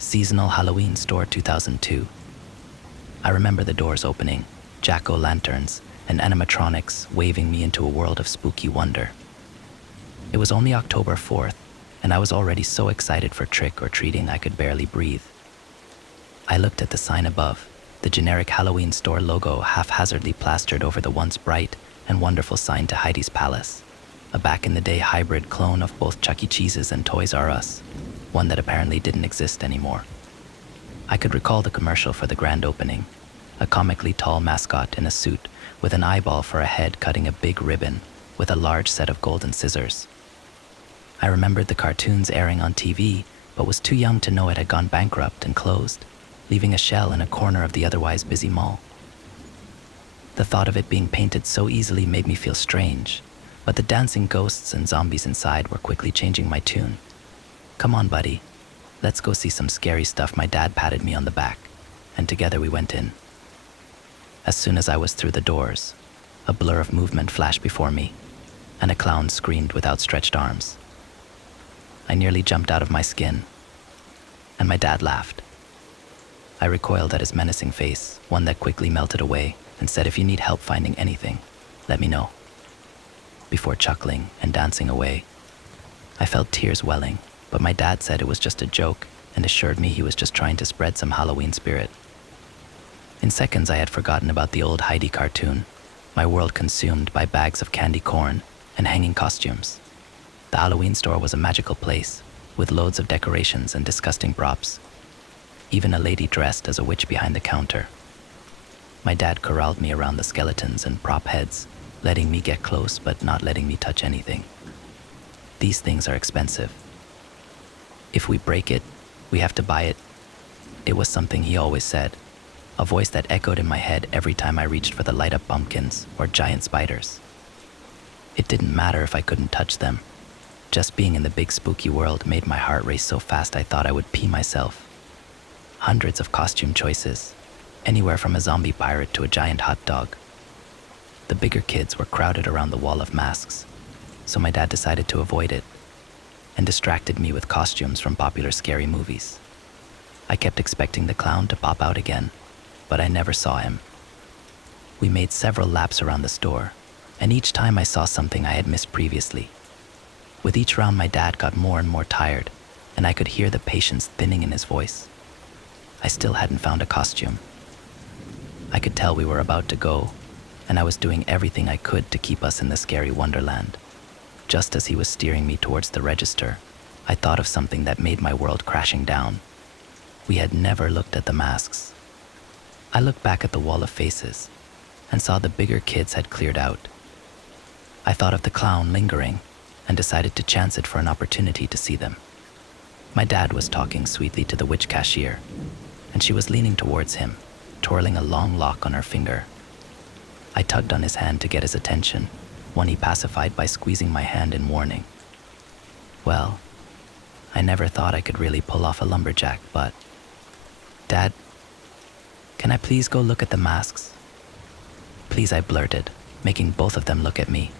Seasonal Halloween Store 2002. I remember the doors opening, jack-o'-lanterns, and animatronics waving me into a world of spooky wonder. It was only October 4th, and I was already so excited for trick-or-treating I could barely breathe. I looked at the sign above, the generic Halloween store logo haphazardly plastered over the once bright and wonderful sign to Heidi's Palace, a back-in-the-day hybrid clone of both Chuck E. Cheese's and Toys R Us, one that apparently didn't exist anymore. I could recall the commercial for the grand opening, a comically tall mascot in a suit with an eyeball for a head cutting a big ribbon with a large set of golden scissors. I remembered the cartoons airing on TV, but was too young to know it had gone bankrupt and closed, leaving a shell in a corner of the otherwise busy mall. The thought of it being painted so easily made me feel strange, but the dancing ghosts and zombies inside were quickly changing my tune. "Come on, buddy. Let's go see some scary stuff." My dad patted me on the back, and together we went in. As soon as I was through the doors, a blur of movement flashed before me, and a clown screamed with outstretched arms. I nearly jumped out of my skin, and my dad laughed. I recoiled at his menacing face, one that quickly melted away, and said, "If you need help finding anything, let me know." Before chuckling and dancing away, I felt tears welling, but my dad said it was just a joke and assured me he was just trying to spread some Halloween spirit. In seconds, I had forgotten about the old Heidi cartoon, my world consumed by bags of candy corn and hanging costumes. The Halloween store was a magical place, with loads of decorations and disgusting props. Even a lady dressed as a witch behind the counter. My dad corralled me around the skeletons and prop heads, letting me get close but not letting me touch anything. "These things are expensive. If we break it, we have to buy it." It was something he always said, a voice that echoed in my head every time I reached for the light-up pumpkins or giant spiders. It didn't matter if I couldn't touch them. Just being in the big spooky world made my heart race so fast I thought I would pee myself. Hundreds of costume choices, anywhere from a zombie pirate to a giant hot dog. The bigger kids were crowded around the wall of masks, so my dad decided to avoid it and distracted me with costumes from popular scary movies. I kept expecting the clown to pop out again, but I never saw him. We made several laps around the store, and each time I saw something I had missed previously. With each round, my dad got more and more tired, and I could hear the patience thinning in his voice. I still hadn't found a costume. I could tell we were about to go, and I was doing everything I could to keep us in the scary wonderland. Just as he was steering me towards the register, I thought of something that made my world crashing down. We had never looked at the masks. I looked back at the wall of faces and saw the bigger kids had cleared out. I thought of the clown lingering and decided to chance it for an opportunity to see them. My dad was talking sweetly to the witch cashier, and she was leaning towards him, twirling a long lock on her finger. I tugged on his hand to get his attention, one he pacified by squeezing my hand in warning. Well, I never thought I could really pull off a lumberjack, but... "Dad, can I please go look at the masks?" "Please," I blurted, making both of them look at me.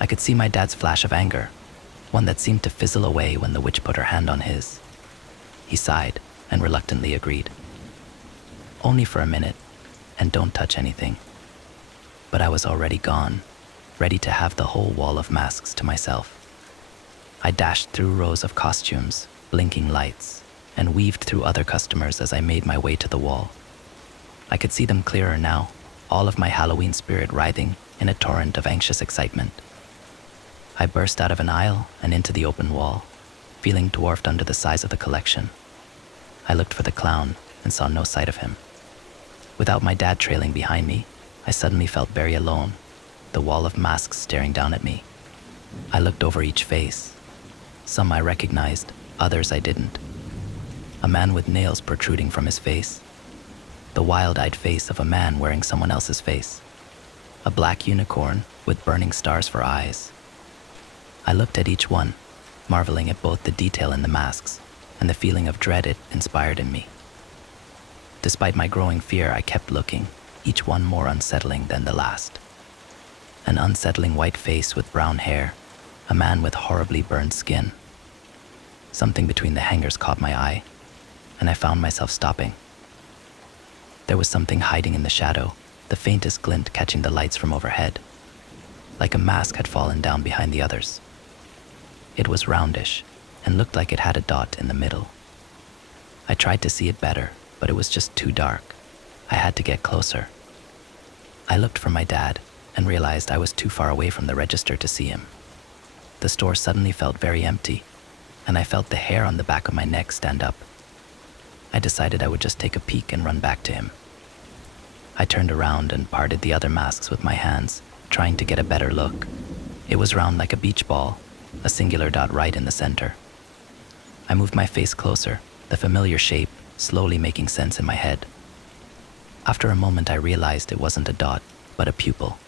I could see my dad's flash of anger, one that seemed to fizzle away when the witch put her hand on his. He sighed and reluctantly agreed. "Only for a minute, and don't touch anything." But I was already gone, ready to have the whole wall of masks to myself. I dashed through rows of costumes, blinking lights, and weaved through other customers as I made my way to the wall. I could see them clearer now, all of my Halloween spirit writhing in a torrent of anxious excitement. I burst out of an aisle and into the open wall, feeling dwarfed under the size of the collection. I looked for the clown and saw no sight of him. Without my dad trailing behind me, I suddenly felt very alone, the wall of masks staring down at me. I looked over each face. Some I recognized, others I didn't. A man with nails protruding from his face. The wild-eyed face of a man wearing someone else's face. A black unicorn with burning stars for eyes. I looked at each one, marveling at both the detail in the masks and the feeling of dread it inspired in me. Despite my growing fear, I kept looking, each one more unsettling than the last. An unsettling white face with brown hair, a man with horribly burned skin. Something between the hangers caught my eye. and I found myself stopping. There was something hiding in the shadow, the faintest glint catching the lights from overhead, like a mask had fallen down behind the others. It was roundish and looked like it had a dot in the middle. I tried to see it better, but it was just too dark. I had to get closer. I looked for my dad and realized I was too far away from the register to see him. The store suddenly felt very empty, and I felt the hair on the back of my neck stand up. I decided I would just take a peek and run back to him. I turned around and parted the other masks with my hands, trying to get a better look. It was round like a beach ball, a singular dot right in the center. I moved my face closer, the familiar shape slowly making sense in my head. After a moment, I realized it wasn't a dot, but a pupil.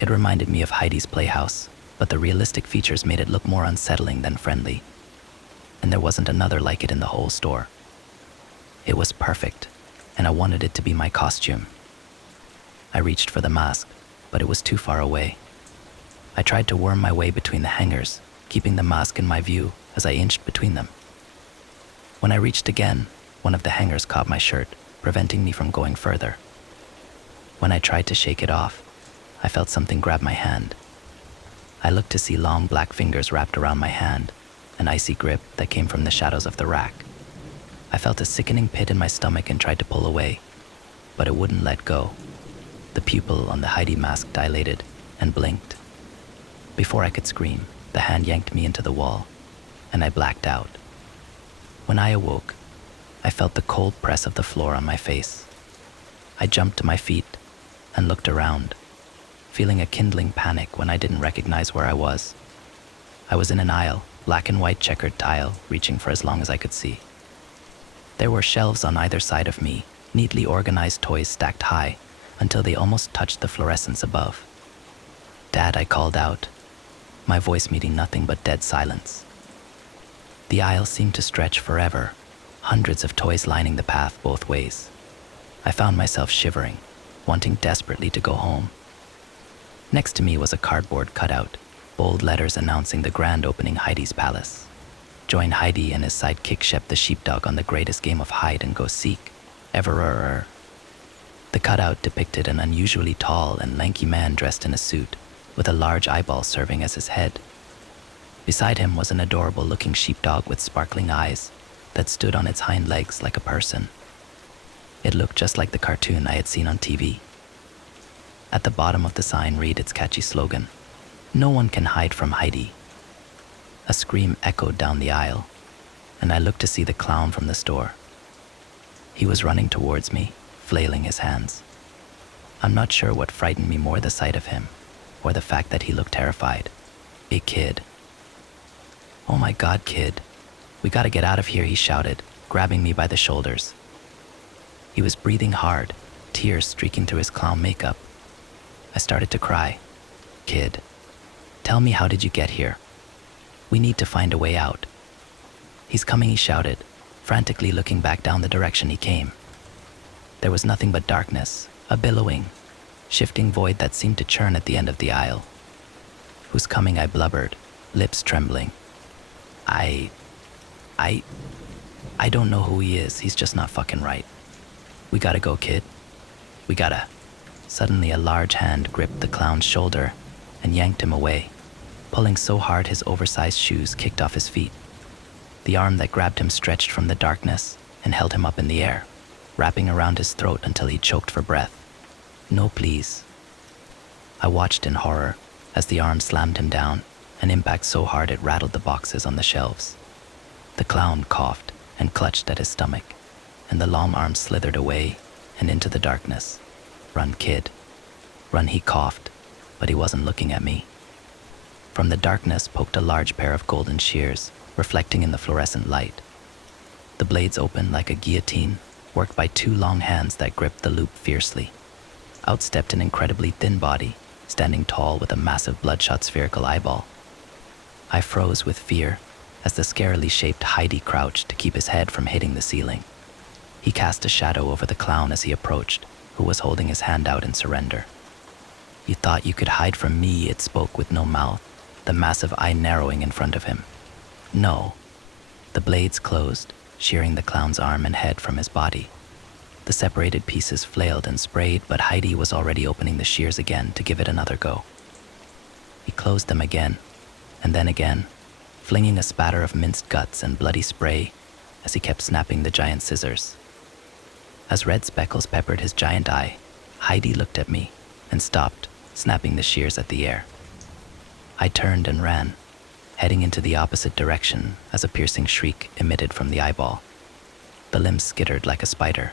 It reminded me of Heidi's playhouse, but the realistic features made it look more unsettling than friendly. And there wasn't another like it in the whole store. It was perfect, and I wanted it to be my costume. I reached for the mask, but it was too far away. I tried to worm my way between the hangers, keeping the mask in my view as I inched between them. When I reached again, one of the hangers caught my shirt, preventing me from going further. When I tried to shake it off, I felt something grab my hand. I looked to see long black fingers wrapped around my hand, an icy grip that came from the shadows of the rack. I felt a sickening pit in my stomach and tried to pull away, but it wouldn't let go. The pupil on the Heidi mask dilated and blinked. Before I could scream, the hand yanked me into the wall, and I blacked out. When I awoke, I felt the cold press of the floor on my face. I jumped to my feet and looked around, feeling a kindling panic when I didn't recognize where I was. I was in an aisle, black and white checkered tile, reaching for as long as I could see. There were shelves on either side of me, neatly organized toys stacked high until they almost touched the fluorescence above. "Dad," I called out, my voice meeting nothing but dead silence. The aisle seemed to stretch forever, hundreds of toys lining the path both ways. I found myself shivering, wanting desperately to go home. Next to me was a cardboard cutout, bold letters announcing the grand opening Heidi's Palace. Join Heidi and his sidekick Shep the sheepdog on the greatest game of hide and go seek, ever. The cutout depicted an unusually tall and lanky man dressed in a suit, with a large eyeball serving as his head. Beside him was an adorable-looking sheepdog with sparkling eyes that stood on its hind legs like a person. It looked just like the cartoon I had seen on TV. At the bottom of the sign read its catchy slogan, "No one can hide from Heidi." A scream echoed down the aisle, and I looked to see the clown from the store. He was running towards me, flailing his hands. I'm not sure what frightened me more, the sight of him, or the fact that he looked terrified. "Big kid." "Oh my God, kid. We gotta get out of here," he shouted, grabbing me by the shoulders. He was breathing hard, tears streaking through his clown makeup. I started to cry. "Kid, tell me, how did you get here? We need to find a way out." "He's coming," he shouted, frantically looking back down the direction he came. There was nothing but darkness, a billowing, shifting void that seemed to churn at the end of the aisle. "Who's coming?" I blubbered, lips trembling. I don't know who he is. He's just not fucking right. We gotta go, kid. We gotta." Suddenly, a large hand gripped the clown's shoulder and yanked him away, pulling so hard his oversized shoes kicked off his feet. The arm that grabbed him stretched from the darkness and held him up in the air, wrapping around his throat until he choked for breath. "No, please." I watched in horror as the arm slammed him down, an impact so hard it rattled the boxes on the shelves. The clown coughed and clutched at his stomach, and the long arm slithered away and into the darkness. "Run, kid. Run," he coughed, but he wasn't looking at me. From the darkness poked a large pair of golden shears, reflecting in the fluorescent light. The blades opened like a guillotine, worked by two long hands that gripped the loop fiercely. Out stepped an incredibly thin body, standing tall with a massive bloodshot spherical eyeball. I froze with fear as the scarily shaped Heidi crouched to keep his head from hitting the ceiling. He cast a shadow over the clown as he approached, who was holding his hand out in surrender. "You thought you could hide from me," it spoke with no mouth, the massive eye narrowing in front of him. "No." The blades closed, shearing the clown's arm and head from his body. The separated pieces flailed and sprayed, but Heidi was already opening the shears again to give it another go. He closed them again, and then again, flinging a spatter of minced guts and bloody spray as he kept snapping the giant scissors. As red speckles peppered his giant eye, Heidi looked at me and stopped, snapping the shears at the air. I turned and ran, heading into the opposite direction as a piercing shriek emitted from the eyeball. The limbs skittered like a spider,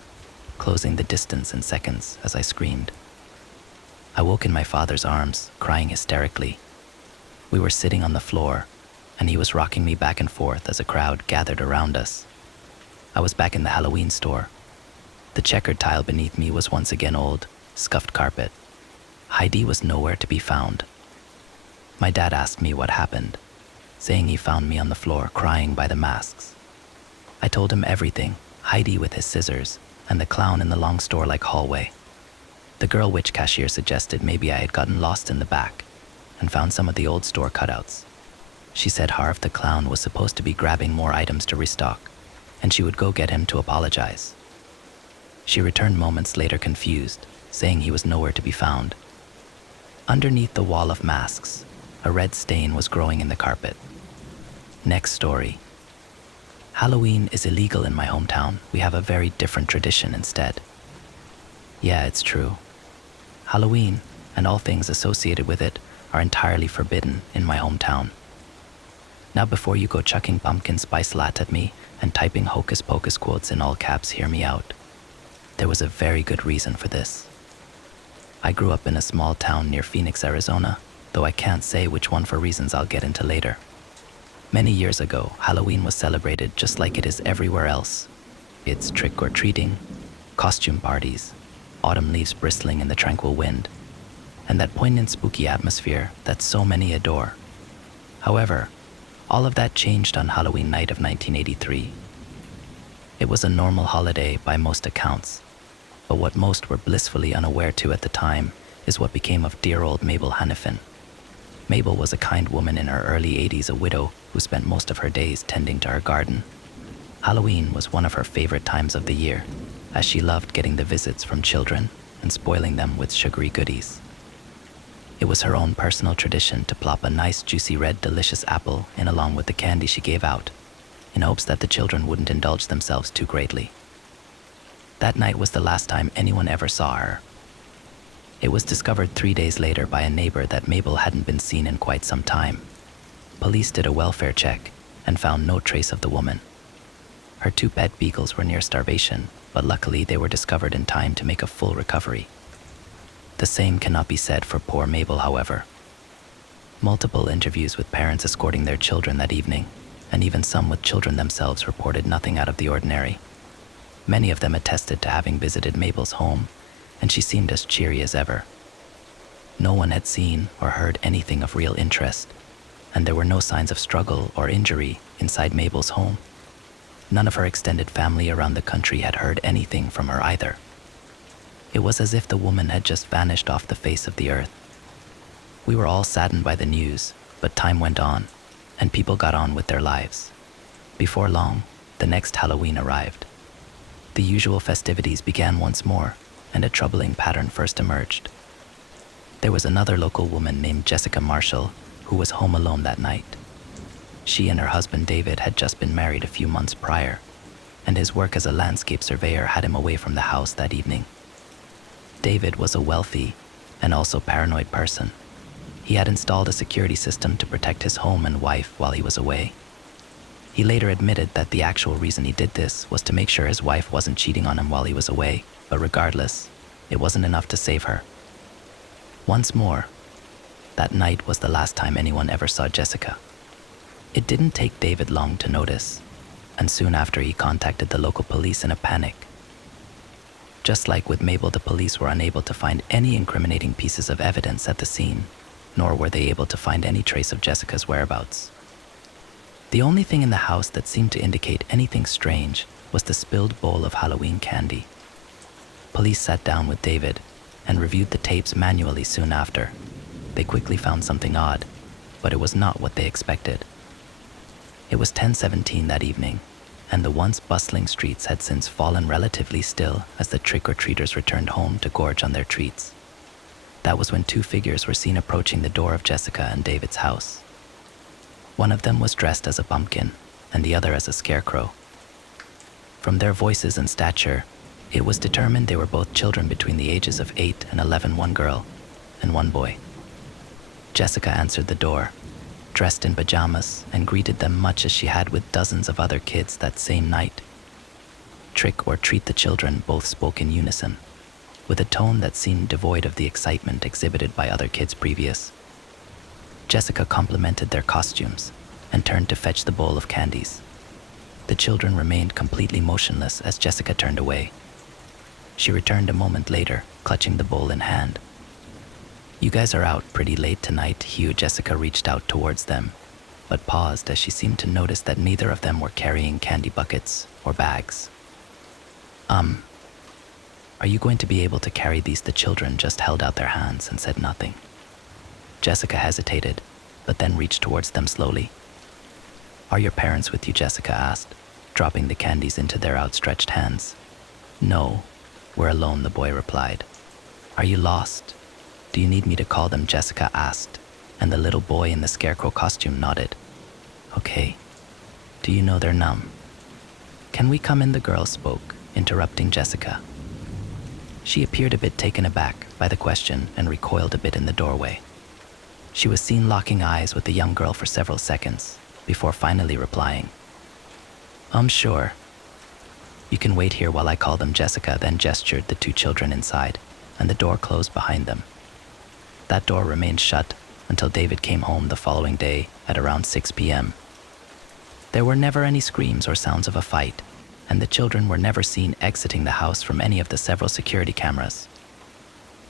closing the distance in seconds as I screamed. I woke in my father's arms, crying hysterically. We were sitting on the floor, and he was rocking me back and forth as a crowd gathered around us. I was back in the Halloween store. The checkered tile beneath me was once again old, scuffed carpet. Heidi was nowhere to be found. My dad asked me what happened, saying he found me on the floor crying by the masks. I told him everything, Heidi with his scissors, and the clown in the long store-like hallway. The girl witch cashier suggested maybe I had gotten lost in the back and found some of the old store cutouts. She said Harv the clown was supposed to be grabbing more items to restock, and she would go get him to apologize. She returned moments later confused, saying he was nowhere to be found. Underneath the wall of masks, a red stain was growing in the carpet. Next story. Halloween is illegal in my hometown. We have a very different tradition instead. Yeah, it's true. Halloween, and all things associated with it, are entirely forbidden in my hometown. Now before you go chucking pumpkin spice latte at me and typing hocus pocus quotes in all caps, hear me out. There was a very good reason for this. I grew up in a small town near Phoenix, Arizona, though I can't say which one for reasons I'll get into later. Many years ago, Halloween was celebrated just like it is everywhere else. It's trick-or-treating, costume parties, autumn leaves bristling in the tranquil wind, and that poignant spooky atmosphere that so many adore. However, all of that changed on Halloween night of 1983. It was a normal holiday by most accounts, but what most were blissfully unaware to at the time is what became of dear old Mabel Hannifin. Mabel was a kind woman in her early 80s, a widow who spent most of her days tending to her garden. Halloween was one of her favorite times of the year, as she loved getting the visits from children and spoiling them with sugary goodies. It was her own personal tradition to plop a nice juicy red delicious apple in along with the candy she gave out, in hopes that the children wouldn't indulge themselves too greatly. That night was the last time anyone ever saw her. It was discovered 3 days later by a neighbor that Mabel hadn't been seen in quite some time. Police did a welfare check and found no trace of the woman. Her 2 pet beagles were near starvation, but luckily they were discovered in time to make a full recovery. The same cannot be said for poor Mabel, however. Multiple interviews with parents escorting their children that evening, and even some with children themselves, reported nothing out of the ordinary. Many of them attested to having visited Mabel's home, and she seemed as cheery as ever. No one had seen or heard anything of real interest, and there were no signs of struggle or injury inside Mabel's home. None of her extended family around the country had heard anything from her either. It was as if the woman had just vanished off the face of the earth. We were all saddened by the news, but time went on, and people got on with their lives. Before long, the next Halloween arrived. The usual festivities began once more, and a troubling pattern first emerged. There was another local woman named Jessica Marshall who was home alone that night. She and her husband David had just been married a few months prior, and his work as a landscape surveyor had him away from the house that evening. David was a wealthy and also paranoid person. He had installed a security system to protect his home and wife while he was away. He later admitted that the actual reason he did this was to make sure his wife wasn't cheating on him while he was away, but regardless, it wasn't enough to save her. Once more, that night was the last time anyone ever saw Jessica. It didn't take David long to notice, and soon after he contacted the local police in a panic. Just like with Mabel, the police were unable to find any incriminating pieces of evidence at the scene, nor were they able to find any trace of Jessica's whereabouts. The only thing in the house that seemed to indicate anything strange was the spilled bowl of Halloween candy. Police sat down with David and reviewed the tapes manually soon after. They quickly found something odd, but it was not what they expected. It was 10:17 that evening, and the once bustling streets had since fallen relatively still as the trick-or-treaters returned home to gorge on their treats. That was when two figures were seen approaching the door of Jessica and David's house. One of them was dressed as a pumpkin, and the other as a scarecrow. From their voices and stature, it was determined they were both children between the ages of 8 and 11, one girl and one boy. Jessica answered the door, dressed in pajamas, and greeted them much as she had with dozens of other kids that same night. Trick or treat the children both spoke in unison, with a tone that seemed devoid of the excitement exhibited by other kids previous. Jessica complimented their costumes and turned to fetch the bowl of candies. The children remained completely motionless as Jessica turned away. She returned a moment later, clutching the bowl in hand. "You guys are out pretty late tonight," Jessica reached out towards them, but paused as she seemed to notice that neither of them were carrying candy buckets or bags. Are you going to be able to carry these?" The children just held out their hands and said nothing. Jessica hesitated, but then reached towards them slowly. "Are your parents with you?" Jessica asked, dropping the candies into their outstretched hands. "No, we're alone," the boy replied. "Are you lost? Do you need me to call them?" Jessica asked, and the little boy in the scarecrow costume nodded. "Okay. Do you know their name?" "Can we come in?" the girl spoke, interrupting Jessica. She appeared a bit taken aback by the question and recoiled a bit in the doorway. She was seen locking eyes with the young girl for several seconds before finally replying, Sure. You can wait here while I call them." Jessica then gestured the two children inside, and the door closed behind them. That door remained shut until David came home the following day at around 6 p.m. There were never any screams or sounds of a fight, and the children were never seen exiting the house from any of the several security cameras.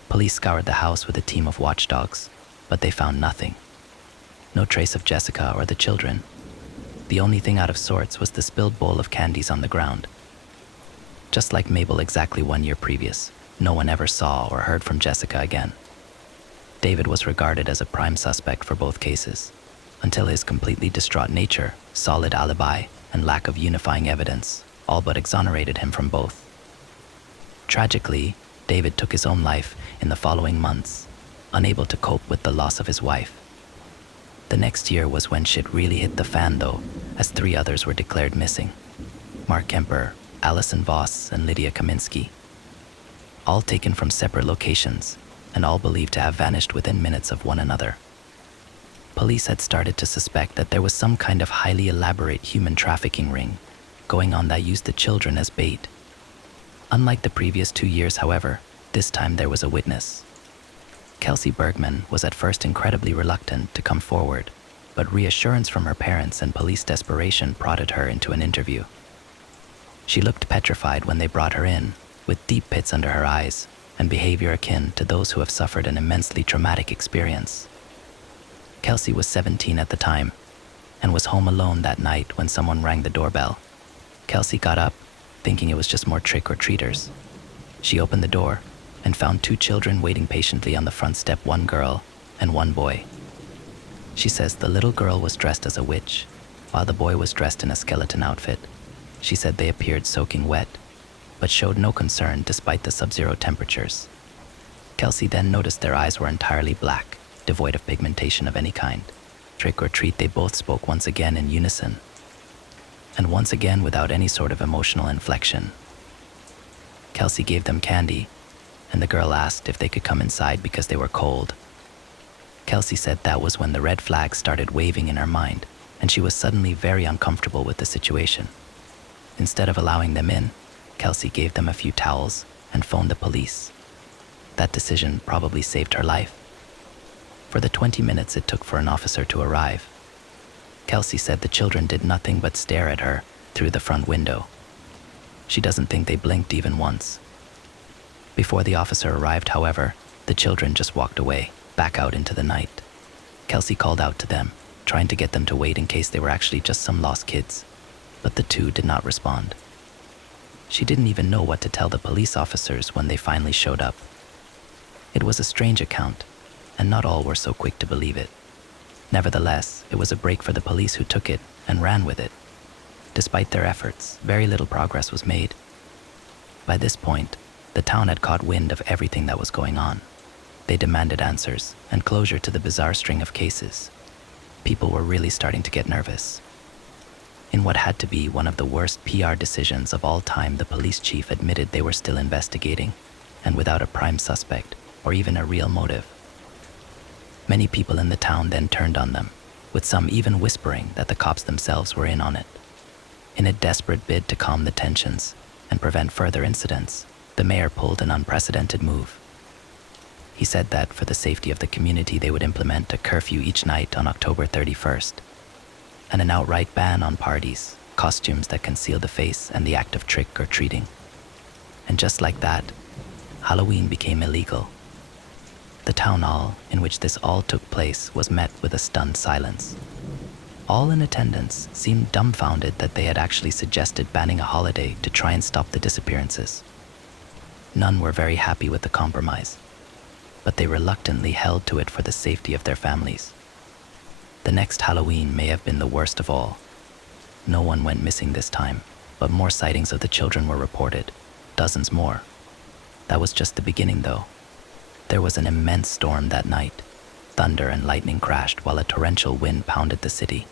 Police scoured the house with a team of watchdogs, but they found nothing. No trace of Jessica or the children. The only thing out of sorts was the spilled bowl of candies on the ground. Just like Mabel exactly 1 year previous, no one ever saw or heard from Jessica again. David was regarded as a prime suspect for both cases, until his completely distraught nature, solid alibi, and lack of unifying evidence all but exonerated him from both. Tragically, David took his own life in the following months, unable to cope with the loss of his wife. The next year was when shit really hit the fan though, as 3 others were declared missing. Mark Kemper, Allison Voss, and Lydia Kaminsky. All taken from separate locations, and all believed to have vanished within minutes of one another. Police had started to suspect that there was some kind of highly elaborate human trafficking ring going on that used the children as bait. Unlike the previous 2 years, however, this time there was a witness. Kelsey Bergman was at first incredibly reluctant to come forward, but reassurance from her parents and police desperation prodded her into an interview. She looked petrified when they brought her in, with deep pits under her eyes and behavior akin to those who have suffered an immensely traumatic experience. Kelsey was 17 at the time and was home alone that night when someone rang the doorbell. Kelsey got up, thinking it was just more trick-or-treaters. She opened the door and found 2 children waiting patiently on the front step, 1 girl and 1 boy. She says the little girl was dressed as a witch, while the boy was dressed in a skeleton outfit. She said they appeared soaking wet, but showed no concern despite the sub-zero temperatures. Kelsey then noticed their eyes were entirely black, devoid of pigmentation of any kind. Trick or treat, they both spoke once again in unison, and once again without any sort of emotional inflection. Kelsey gave them candy, and the girl asked if they could come inside because they were cold. Kelsey said that was when the red flag started waving in her mind, and she was suddenly very uncomfortable with the situation. Instead of allowing them in, Kelsey gave them a few towels and phoned the police. That decision probably saved her life. For the 20 minutes it took for an officer to arrive, Kelsey said the children did nothing but stare at her through the front window. She doesn't think they blinked even once. Before the officer arrived, however, the children just walked away, back out into the night. Kelsey called out to them, trying to get them to wait in case they were actually just some lost kids, but the 2 did not respond. She didn't even know what to tell the police officers when they finally showed up. It was a strange account, and not all were so quick to believe it. Nevertheless, it was a break for the police, who took it and ran with it. despite their efforts, very little progress was made. By this point, the town had caught wind of everything that was going on. They demanded answers and closure to the bizarre string of cases. People were really starting to get nervous. In what had to be one of the worst PR decisions of all time, the police chief admitted they were still investigating, and without a prime suspect or even a real motive. Many people in the town then turned on them, with some even whispering that the cops themselves were in on it. In a desperate bid to calm the tensions and prevent further incidents, the mayor pulled an unprecedented move. He said that for the safety of the community, they would implement a curfew each night on October 31st, and an outright ban on parties, costumes that conceal the face, and the act of trick or treating. And just like that, Halloween became illegal. The town hall in which this all took place was met with a stunned silence. All in attendance seemed dumbfounded that they had actually suggested banning a holiday to try and stop the disappearances. None were very happy with the compromise, but they reluctantly held to it for the safety of their families. The next Halloween may have been the worst of all. No one went missing this time, but more sightings of the children were reported, dozens more. That was just the beginning, though. There was an immense storm that night. Thunder and lightning crashed while a torrential wind pounded the city.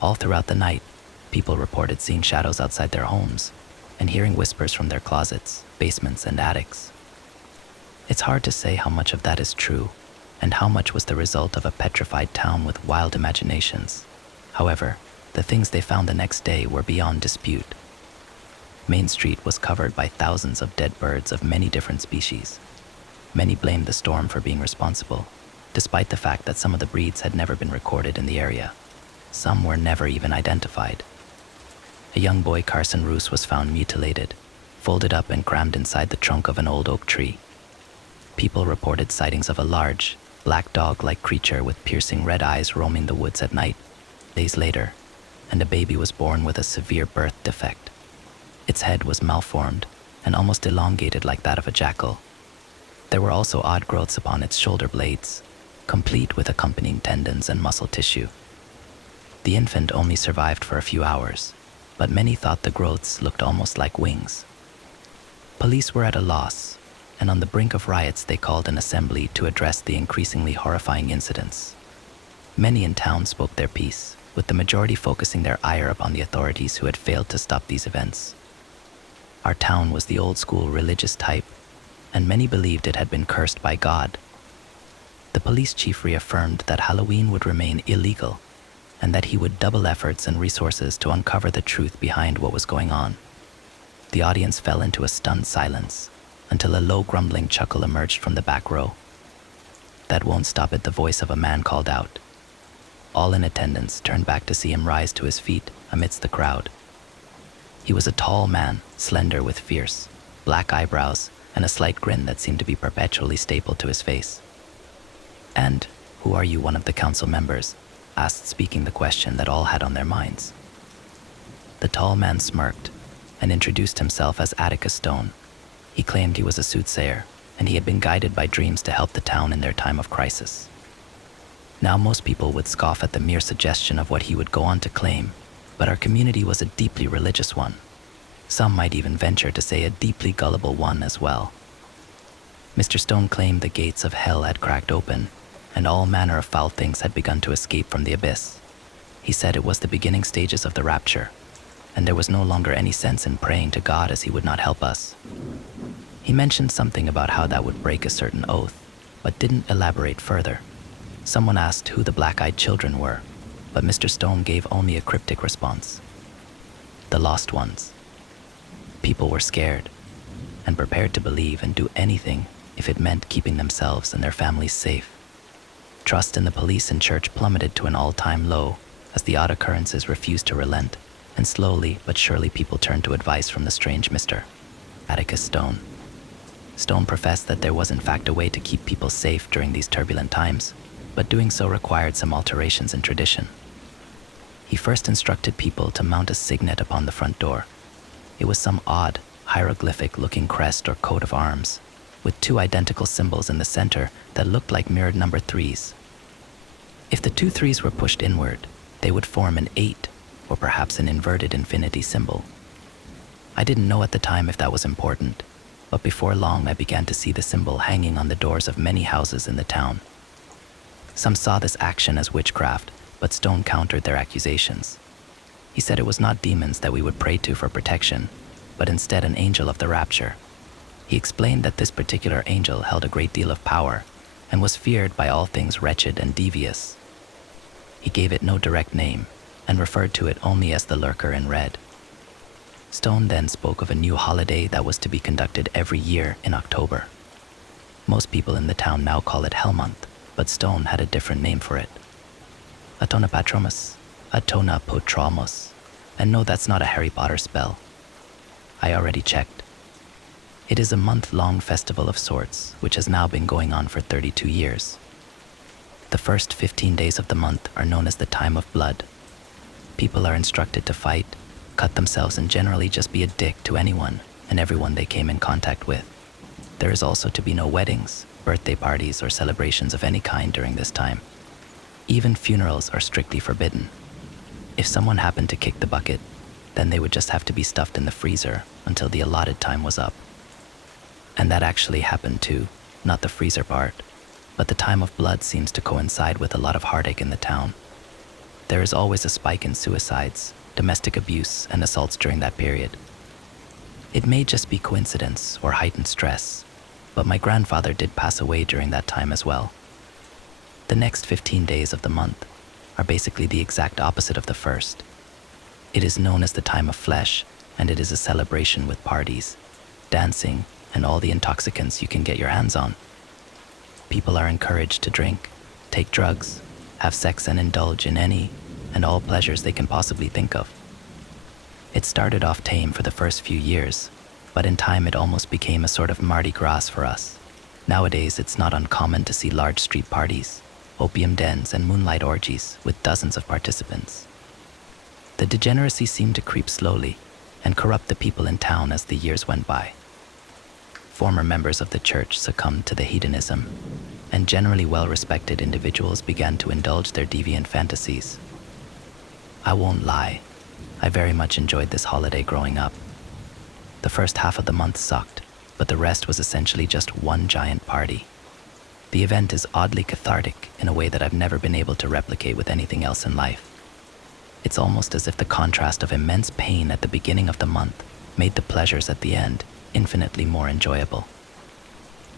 All throughout the night, people reported seeing shadows outside their homes and hearing whispers from their closets, basements, and attics. It's hard to say how much of that is true and how much was the result of a petrified town with wild imaginations. However, the things they found the next day were beyond dispute. Main Street was covered by thousands of dead birds of many different species. Many blamed the storm for being responsible, despite the fact that some of the breeds had never been recorded in the area. Some were never even identified. A young boy, Carson Roos, was found mutilated, folded up and crammed inside the trunk of an old oak tree. People reported sightings of a large, black dog-like creature with piercing red eyes roaming the woods at night. Days later, and a baby was born with a severe birth defect. Its head was malformed and almost elongated like that of a jackal. There were also odd growths upon its shoulder blades, complete with accompanying tendons and muscle tissue. The infant only survived for a few hours, but many thought the growths looked almost like wings. Police were at a loss, and on the brink of riots, they called an assembly to address the increasingly horrifying incidents. Many in town spoke their piece, with the majority focusing their ire upon the authorities who had failed to stop these events. Our town was the old-school religious type, and many believed it had been cursed by God. The police chief reaffirmed that Halloween would remain illegal, and that he would double efforts and resources to uncover the truth behind what was going on. The audience fell into a stunned silence, until a low grumbling chuckle emerged from the back row. "That won't stop it," the voice of a man called out. All in attendance turned back to see him rise to his feet amidst the crowd. He was a tall man, slender with fierce, black eyebrows and a slight grin that seemed to be perpetually stapled to his face. "And who are you?" one of the council members asked, speaking the question that all had on their minds. The tall man smirked and introduced himself as Atticus Stone. He claimed he was a soothsayer, and he had been guided by dreams to help the town in their time of crisis. Now most people would scoff at the mere suggestion of what he would go on to claim, but our community was a deeply religious one. Some might even venture to say a deeply gullible one as well. Mr. Stone claimed the gates of hell had cracked open, and all manner of foul things had begun to escape from the abyss. He said it was the beginning stages of the rapture, and there was no longer any sense in praying to God as he would not help us. He mentioned something about how that would break a certain oath, but didn't elaborate further. Someone asked who the black-eyed children were, but Mr. Stone gave only a cryptic response. The lost ones. People were scared, and prepared to believe and do anything if it meant keeping themselves and their families safe. Trust in the police and church plummeted to an all-time low as the odd occurrences refused to relent, and slowly but surely people turned to advice from the strange Mr. Atticus Stone. Stone professed that there was in fact a way to keep people safe during these turbulent times, but doing so required some alterations in tradition. He first instructed people to mount a signet upon the front door. It was some odd, hieroglyphic-looking crest or coat of arms, with two identical symbols in the center that looked like mirrored number 3s. If the two 3s were pushed inward, they would form an 8, or perhaps an inverted infinity symbol. I didn't know at the time if that was important, but before long I began to see the symbol hanging on the doors of many houses in the town. Some saw this action as witchcraft, but Stone countered their accusations. He said it was not demons that we would pray to for protection, but instead an angel of the rapture. He explained that this particular angel held a great deal of power and was feared by all things wretched and devious. He gave it no direct name and referred to it only as the lurker in red. Stone then spoke of a new holiday that was to be conducted every year in October. Most people in the town now call it Hell Month, but Stone had a different name for it. Atona Patromus, Atona Potramos, and no, that's not a Harry Potter spell. I already checked. It is a month-long festival of sorts, which has now been going on for 32 years. The first 15 days of the month are known as the time of blood. People are instructed to fight, cut themselves, and generally just be a dick to anyone and everyone they came in contact with. There is also to be no weddings, birthday parties, or celebrations of any kind during this time. Even funerals are strictly forbidden. If someone happened to kick the bucket, then they would just have to be stuffed in the freezer until the allotted time was up. And that actually happened too, not the freezer part, but the time of blood seems to coincide with a lot of heartache in the town. There is always a spike in suicides, domestic abuse, and assaults during that period. It may just be coincidence or heightened stress, but my grandfather did pass away during that time as well. The next 15 days of the month are basically the exact opposite of the first. It is known as the time of flesh, and it is a celebration with parties, dancing, and all the intoxicants you can get your hands on. People are encouraged to drink, take drugs, have sex, and indulge in any and all pleasures they can possibly think of. It started off tame for the first few years, but in time it almost became a sort of Mardi Gras for us. Nowadays it's not uncommon to see large street parties, opium dens, and moonlight orgies with dozens of participants. The degeneracy seemed to creep slowly and corrupt the people in town as the years went by. Former members of the church succumbed to the hedonism, and generally well-respected individuals began to indulge their deviant fantasies. I won't lie, I very much enjoyed this holiday growing up. The first half of the month sucked, but the rest was essentially just one giant party. The event is oddly cathartic in a way that I've never been able to replicate with anything else in life. It's almost as if the contrast of immense pain at the beginning of the month made the pleasures at the end infinitely more enjoyable.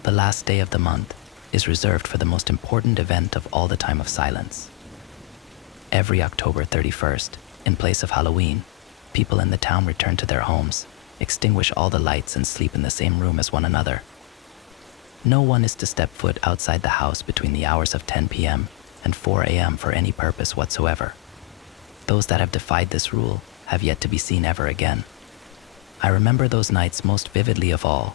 The last day of the month is reserved for the most important event of all, the time of silence. Every October 31st, in place of Halloween, people in the town return to their homes, extinguish all the lights, and sleep in the same room as one another. No one is to step foot outside the house between the hours of 10 p.m. and 4 a.m. for any purpose whatsoever. Those that have defied this rule have yet to be seen ever again. I remember those nights most vividly of all,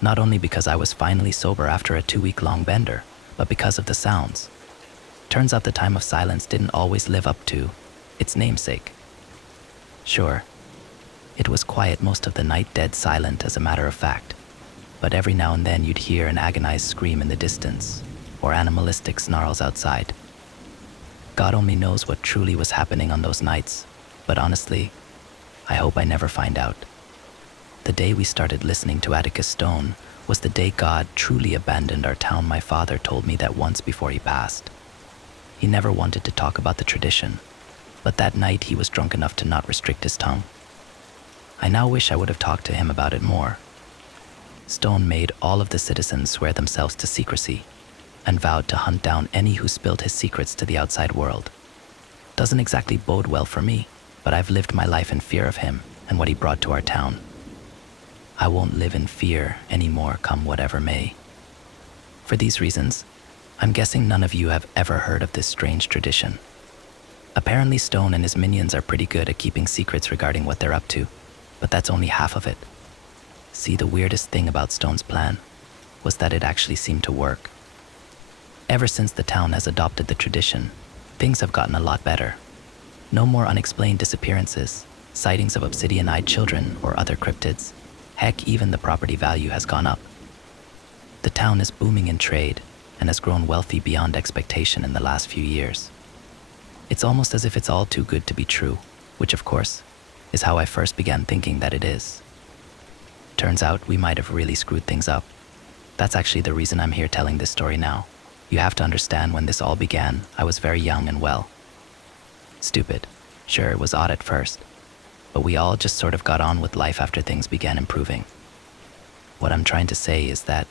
not only because I was finally sober after a 2-week-long bender, but because of the sounds. Turns out the time of silence didn't always live up to its namesake. Sure, it was quiet most of the night, dead silent as a matter of fact, but every now and then you'd hear an agonized scream in the distance, or animalistic snarls outside. God only knows what truly was happening on those nights, but honestly, I hope I never find out. The day we started listening to Atticus Stone was the day God truly abandoned our town. My father told me that once before he passed. He never wanted to talk about the tradition, but that night he was drunk enough to not restrict his tongue. I now wish I would have talked to him about it more. Stone made all of the citizens swear themselves to secrecy and vowed to hunt down any who spilled his secrets to the outside world. Doesn't exactly bode well for me, but I've lived my life in fear of him and what he brought to our town. I won't live in fear anymore, come whatever may. For these reasons, I'm guessing none of you have ever heard of this strange tradition. Apparently Stone and his minions are pretty good at keeping secrets regarding what they're up to, but that's only half of it. See, the weirdest thing about Stone's plan was that it actually seemed to work. Ever since the town has adopted the tradition, things have gotten a lot better. No more unexplained disappearances, sightings of obsidian-eyed children or other cryptids. Heck, even the property value has gone up. The town is booming in trade and has grown wealthy beyond expectation in the last few years. It's almost as if it's all too good to be true. which of course is how I first began thinking that it is. Turns out we might have really screwed things up. That's actually the reason I'm here telling this story now. You have to understand, when this all began, I was very young and, well, stupid. Sure, it was odd at first, but we all just sort of got on with life after things began improving. What I'm trying to say is that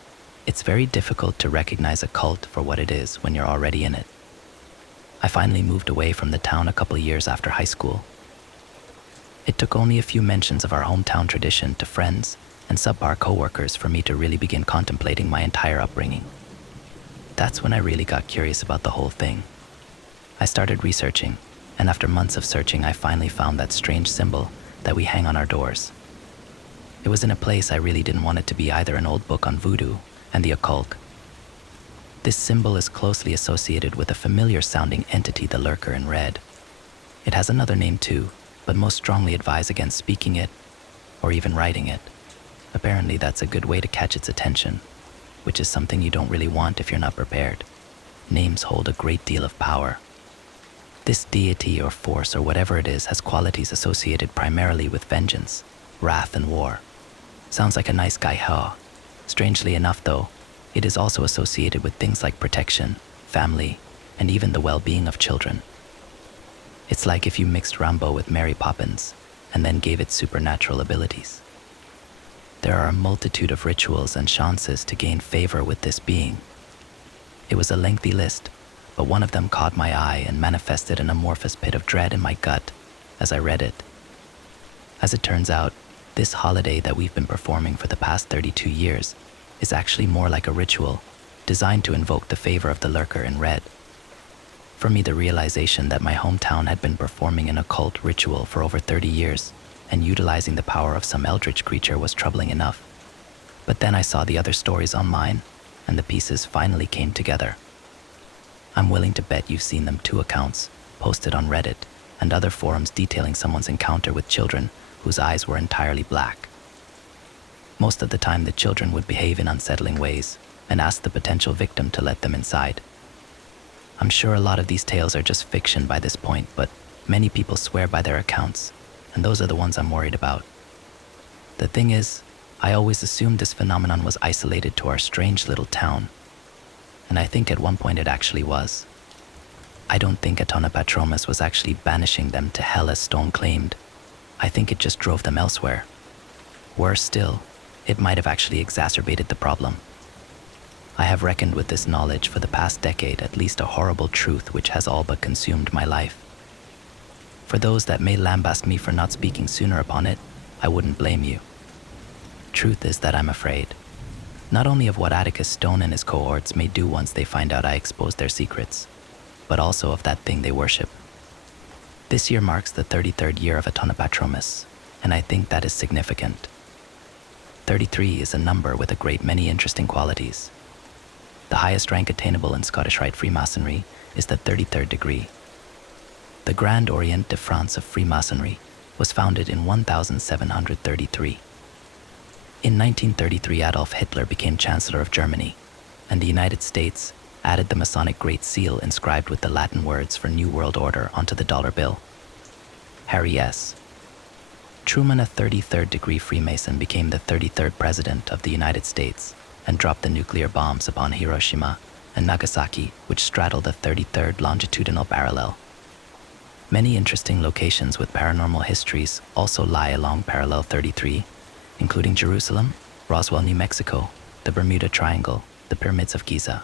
it's very difficult to recognize a cult for what it is when you're already in it. I finally moved away from the town a couple years after high school. It took only a few mentions of our hometown tradition to friends and subpar coworkers for me to really begin contemplating my entire upbringing. That's when I really got curious about the whole thing. I started researching, and after months of searching, I finally found that strange symbol that we hang on our doors. It was in a place I really didn't want it to be either, an old book on voodoo and the occult. This symbol is closely associated with a familiar sounding entity, the lurker in red. It has another name too, but most strongly advise against speaking it or even writing it. Apparently that's a good way to catch its attention, which is something you don't really want if you're not prepared. Names hold a great deal of power. This deity or force or whatever it is has qualities associated primarily with vengeance, wrath, and war. Sounds like a nice guy, huh? Strangely enough though, it is also associated with things like protection, family, and even the well-being of children. It's like if you mixed Rambo with Mary Poppins and then gave it supernatural abilities. There are a multitude of rituals and chances to gain favor with this being. It was a lengthy list, but one of them caught my eye and manifested an amorphous pit of dread in my gut as I read it. As it turns out, this holiday that we've been performing for the past 32 years is actually more like a ritual designed to invoke the favor of the lurker in red. For me, the realization that my hometown had been performing an occult ritual for over 30 years and utilizing the power of some eldritch creature was troubling enough. But then I saw the other stories online, and the pieces finally came together. I'm willing to bet you've seen them, 2 accounts posted on Reddit and other forums detailing someone's encounter with children whose eyes were entirely black. Most of the time, the children would behave in unsettling ways and ask the potential victim to let them inside. I'm sure a lot of these tales are just fiction by this point, but many people swear by their accounts, and those are the ones I'm worried about. The thing is, I always assumed this phenomenon was isolated to our strange little town, and I think at one point it actually was. I don't think Atonapatromus was actually banishing them to hell as Stone claimed. I think it just drove them elsewhere. Worse still, it might have actually exacerbated the problem. I have reckoned with this knowledge for the past decade, at least a horrible truth which has all but consumed my life. For those that may lambaste me for not speaking sooner upon it, I wouldn't blame you. Truth is that I'm afraid, not only of what Atticus Stone and his cohorts may do once they find out I expose their secrets, but also of that thing they worship. This year marks the 33rd year of Atonapatromus, and I think that is significant. 33 is a number with a great many interesting qualities. The highest rank attainable in Scottish Rite Freemasonry is the 33rd degree. The Grand Orient de France of Freemasonry was founded in 1733. In 1933, Adolf Hitler became Chancellor of Germany, and the United States added the Masonic Great Seal inscribed with the Latin words for New World Order onto the dollar bill. Harry S. Truman, a 33rd degree Freemason, became the 33rd President of the United States and dropped the nuclear bombs upon Hiroshima and Nagasaki, which straddle the 33rd longitudinal parallel. Many interesting locations with paranormal histories also lie along parallel 33, including Jerusalem, Roswell, New Mexico, the Bermuda Triangle, the Pyramids of Giza.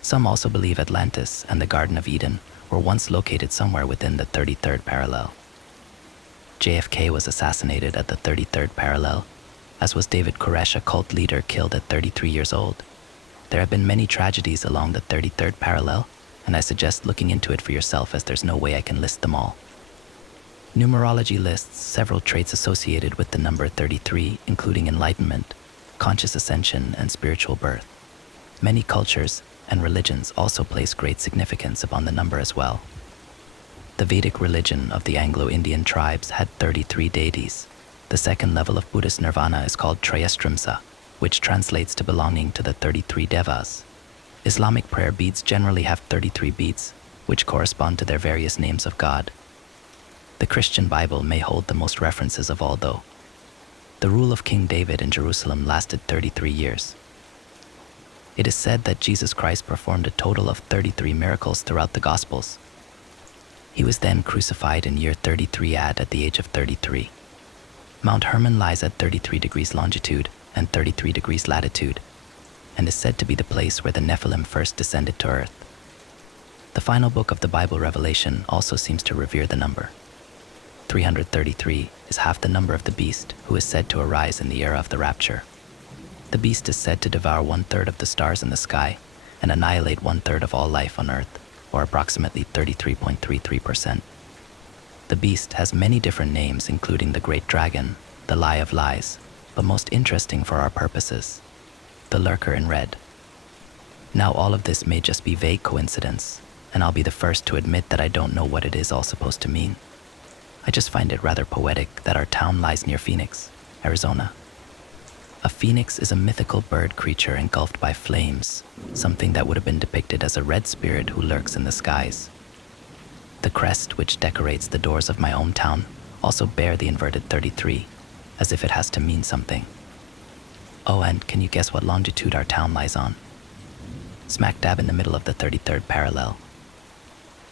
Some also believe Atlantis and the Garden of Eden were once located somewhere within the 33rd parallel. JFK was assassinated at the 33rd parallel, as was David Koresh, a cult leader killed at 33 years old. There have been many tragedies along the 33rd parallel, and I suggest looking into it for yourself, as there's no way I can list them all. Numerology lists several traits associated with the number 33, including enlightenment, conscious ascension, and spiritual birth. Many cultures and religions also place great significance upon the number as well. The Vedic religion of the Anglo-Indian tribes had 33 deities. The second level of Buddhist nirvana is called Trayastrimsa, which translates to belonging to the 33 devas. Islamic prayer beads generally have 33 beads, which correspond to their various names of God. The Christian Bible may hold the most references of all, though. The rule of King David in Jerusalem lasted 33 years. It is said that Jesus Christ performed a total of 33 miracles throughout the Gospels. He was then crucified in year 33 at the age of 33. Mount Hermon lies at 33 degrees longitude and 33 degrees latitude, and is said to be the place where the Nephilim first descended to earth. The final book of the Bible, Revelation, also seems to revere the number. 333 is half the number of the beast, who is said to arise in the era of the rapture. The beast is said to devour 1/3 of the stars in the sky and annihilate 1/3 of all life on earth, or approximately 33.33%. The beast has many different names, including the Great Dragon, the Lie of Lies, but most interesting for our purposes, the Lurker in Red. Now, all of this may just be vague coincidence, and I'll be the first to admit that I don't know what it is all supposed to mean. I just find it rather poetic that our town lies near Phoenix, Arizona. A phoenix is a mythical bird creature engulfed by flames, something that would have been depicted as a red spirit who lurks in the skies. The crest which decorates the doors of my hometown also bear the inverted 33, as if it has to mean something. Oh, and can you guess what longitude our town lies on? Smack dab in the middle of the 33rd parallel.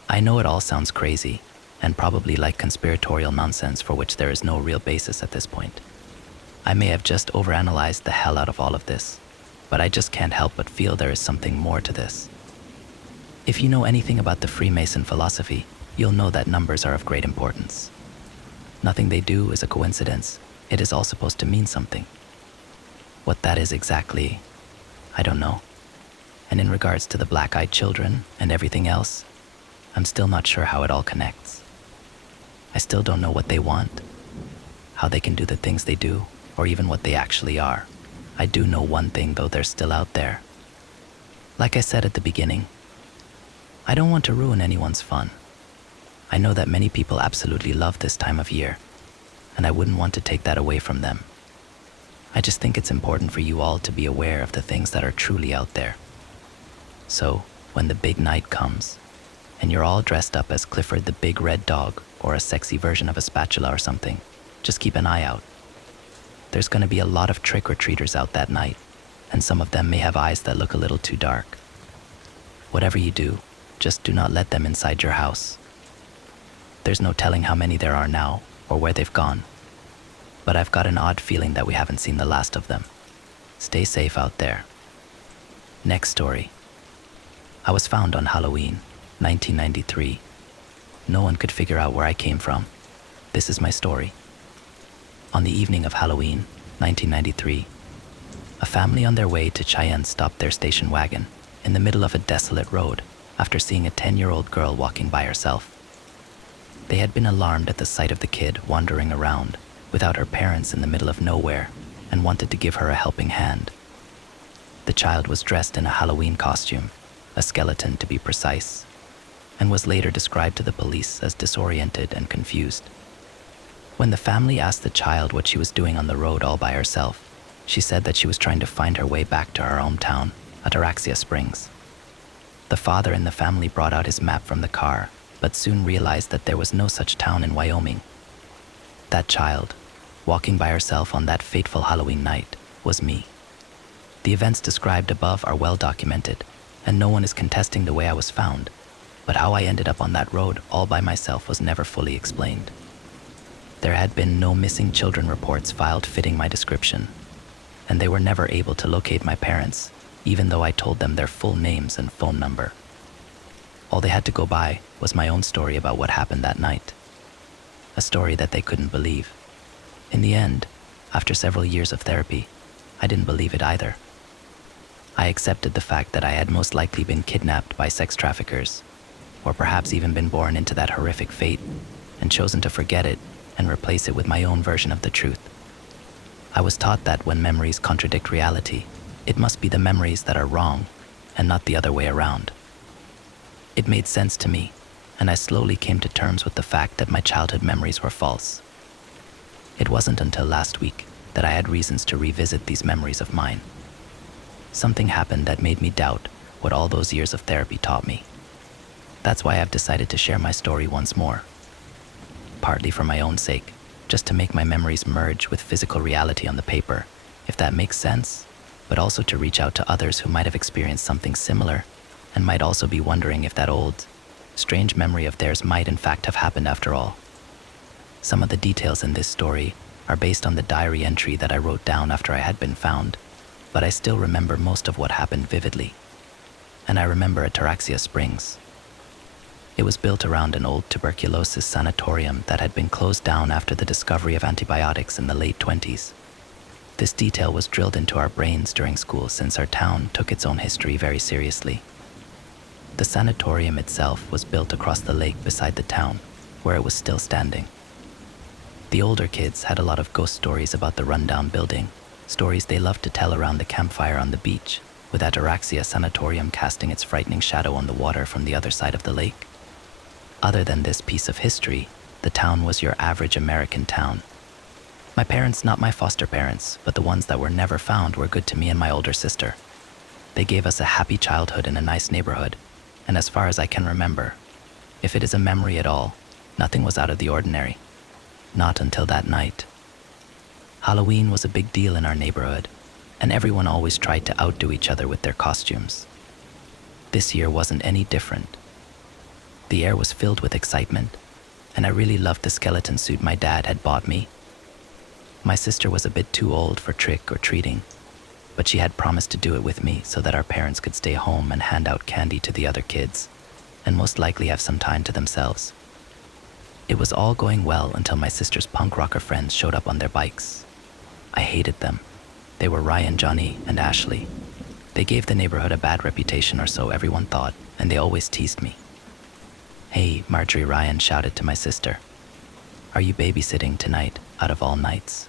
I know it all sounds crazy, and probably like conspiratorial nonsense for which there is no real basis at this point. I may have just overanalyzed the hell out of all of this, but I just can't help but feel there is something more to this. If you know anything about the Freemason philosophy, you'll know that numbers are of great importance. Nothing they do is a coincidence. It is all supposed to mean something. What that is exactly, I don't know. And in regards to the black-eyed children and everything else, I'm still not sure how it all connects. I still don't know what they want, how they can do the things they do, or even what they actually are. I do know one thing, though: they're still out there. Like I said at the beginning, I don't want to ruin anyone's fun. I know that many people absolutely love this time of year, and I wouldn't want to take that away from them. I just think it's important for you all to be aware of the things that are truly out there. So, when the big night comes, and you're all dressed up as Clifford the Big Red Dog, or a sexy version of a spatula or something, just keep an eye out. There's going to be a lot of trick-or-treaters out that night, and some of them may have eyes that look a little too dark. Whatever you do, just do not let them inside your house. There's no telling how many there are now, or where they've gone. But I've got an odd feeling that we haven't seen the last of them. Stay safe out there. Next story. I was found on Halloween, 1993. No one could figure out where I came from. This is my story. On the evening of Halloween, 1993, a family on their way to Cheyenne stopped their station wagon in the middle of a desolate road after seeing a 10-year-old girl walking by herself. They had been alarmed at the sight of the kid wandering around without her parents in the middle of nowhere and wanted to give her a helping hand. The child was dressed in a Halloween costume, a skeleton to be precise, and was later described to the police as disoriented and confused. When the family asked the child what she was doing on the road all by herself, she said that she was trying to find her way back to her hometown, Ataraxia Springs. The father in the family brought out his map from the car, but soon realized that there was no such town in Wyoming. That child, walking by herself on that fateful Halloween night, was me. The events described above are well documented, and no one is contesting the way I was found, but how I ended up on that road all by myself was never fully explained. There had been no missing children reports filed fitting my description, and they were never able to locate my parents, even though I told them their full names and phone number. All they had to go by was my own story about what happened that night, a story that they couldn't believe. In the end, after several years of therapy, I didn't believe it either. I accepted the fact that I had most likely been kidnapped by sex traffickers, or perhaps even been born into that horrific fate, and chosen to forget it and replace it with my own version of the truth. I was taught that when memories contradict reality, it must be the memories that are wrong and not the other way around. It made sense to me, and I slowly came to terms with the fact that my childhood memories were false. It wasn't until last week that I had reasons to revisit these memories of mine. Something happened that made me doubt what all those years of therapy taught me. That's why I've decided to share my story once more. partly for my own sake, just to make my memories merge with physical reality on the paper, if that makes sense, but also to reach out to others who might have experienced something similar and might also be wondering if that old, strange memory of theirs might in fact have happened after all. Some of the details in this story are based on the diary entry that I wrote down after I had been found, but I still remember most of what happened vividly. And I remember Ataraxia Springs. It was built around an old tuberculosis sanatorium that had been closed down after the discovery of antibiotics in the late 20s. This detail was drilled into our brains during school since our town took its own history very seriously. The sanatorium itself was built across the lake beside the town, where it was still standing. The older kids had a lot of ghost stories about the rundown building, stories they loved to tell around the campfire on the beach, with Ataraxia Sanatorium casting its frightening shadow on the water from the other side of the lake. Other than this piece of history, the town was your average American town. My parents, not my foster parents, but the ones that were never found, were good to me and my older sister. They gave us a happy childhood in a nice neighborhood, and as far as I can remember, if it is a memory at all, nothing was out of the ordinary. Not until that night. Halloween was a big deal in our neighborhood, and everyone always tried to outdo each other with their costumes. This year wasn't any different. The air was filled with excitement, and I really loved the skeleton suit my dad had bought me. My sister was a bit too old for trick or treating, but she had promised to do it with me so that our parents could stay home and hand out candy to the other kids, and most likely have some time to themselves. It was all going well until my sister's punk rocker friends showed up on their bikes. I hated them. They were Ryan, Johnny, and Ashley. They gave the neighborhood a bad reputation, or so everyone thought, and they always teased me. "Hey, Marjorie," Ryan shouted to my sister. "Are you babysitting tonight, out of all nights?"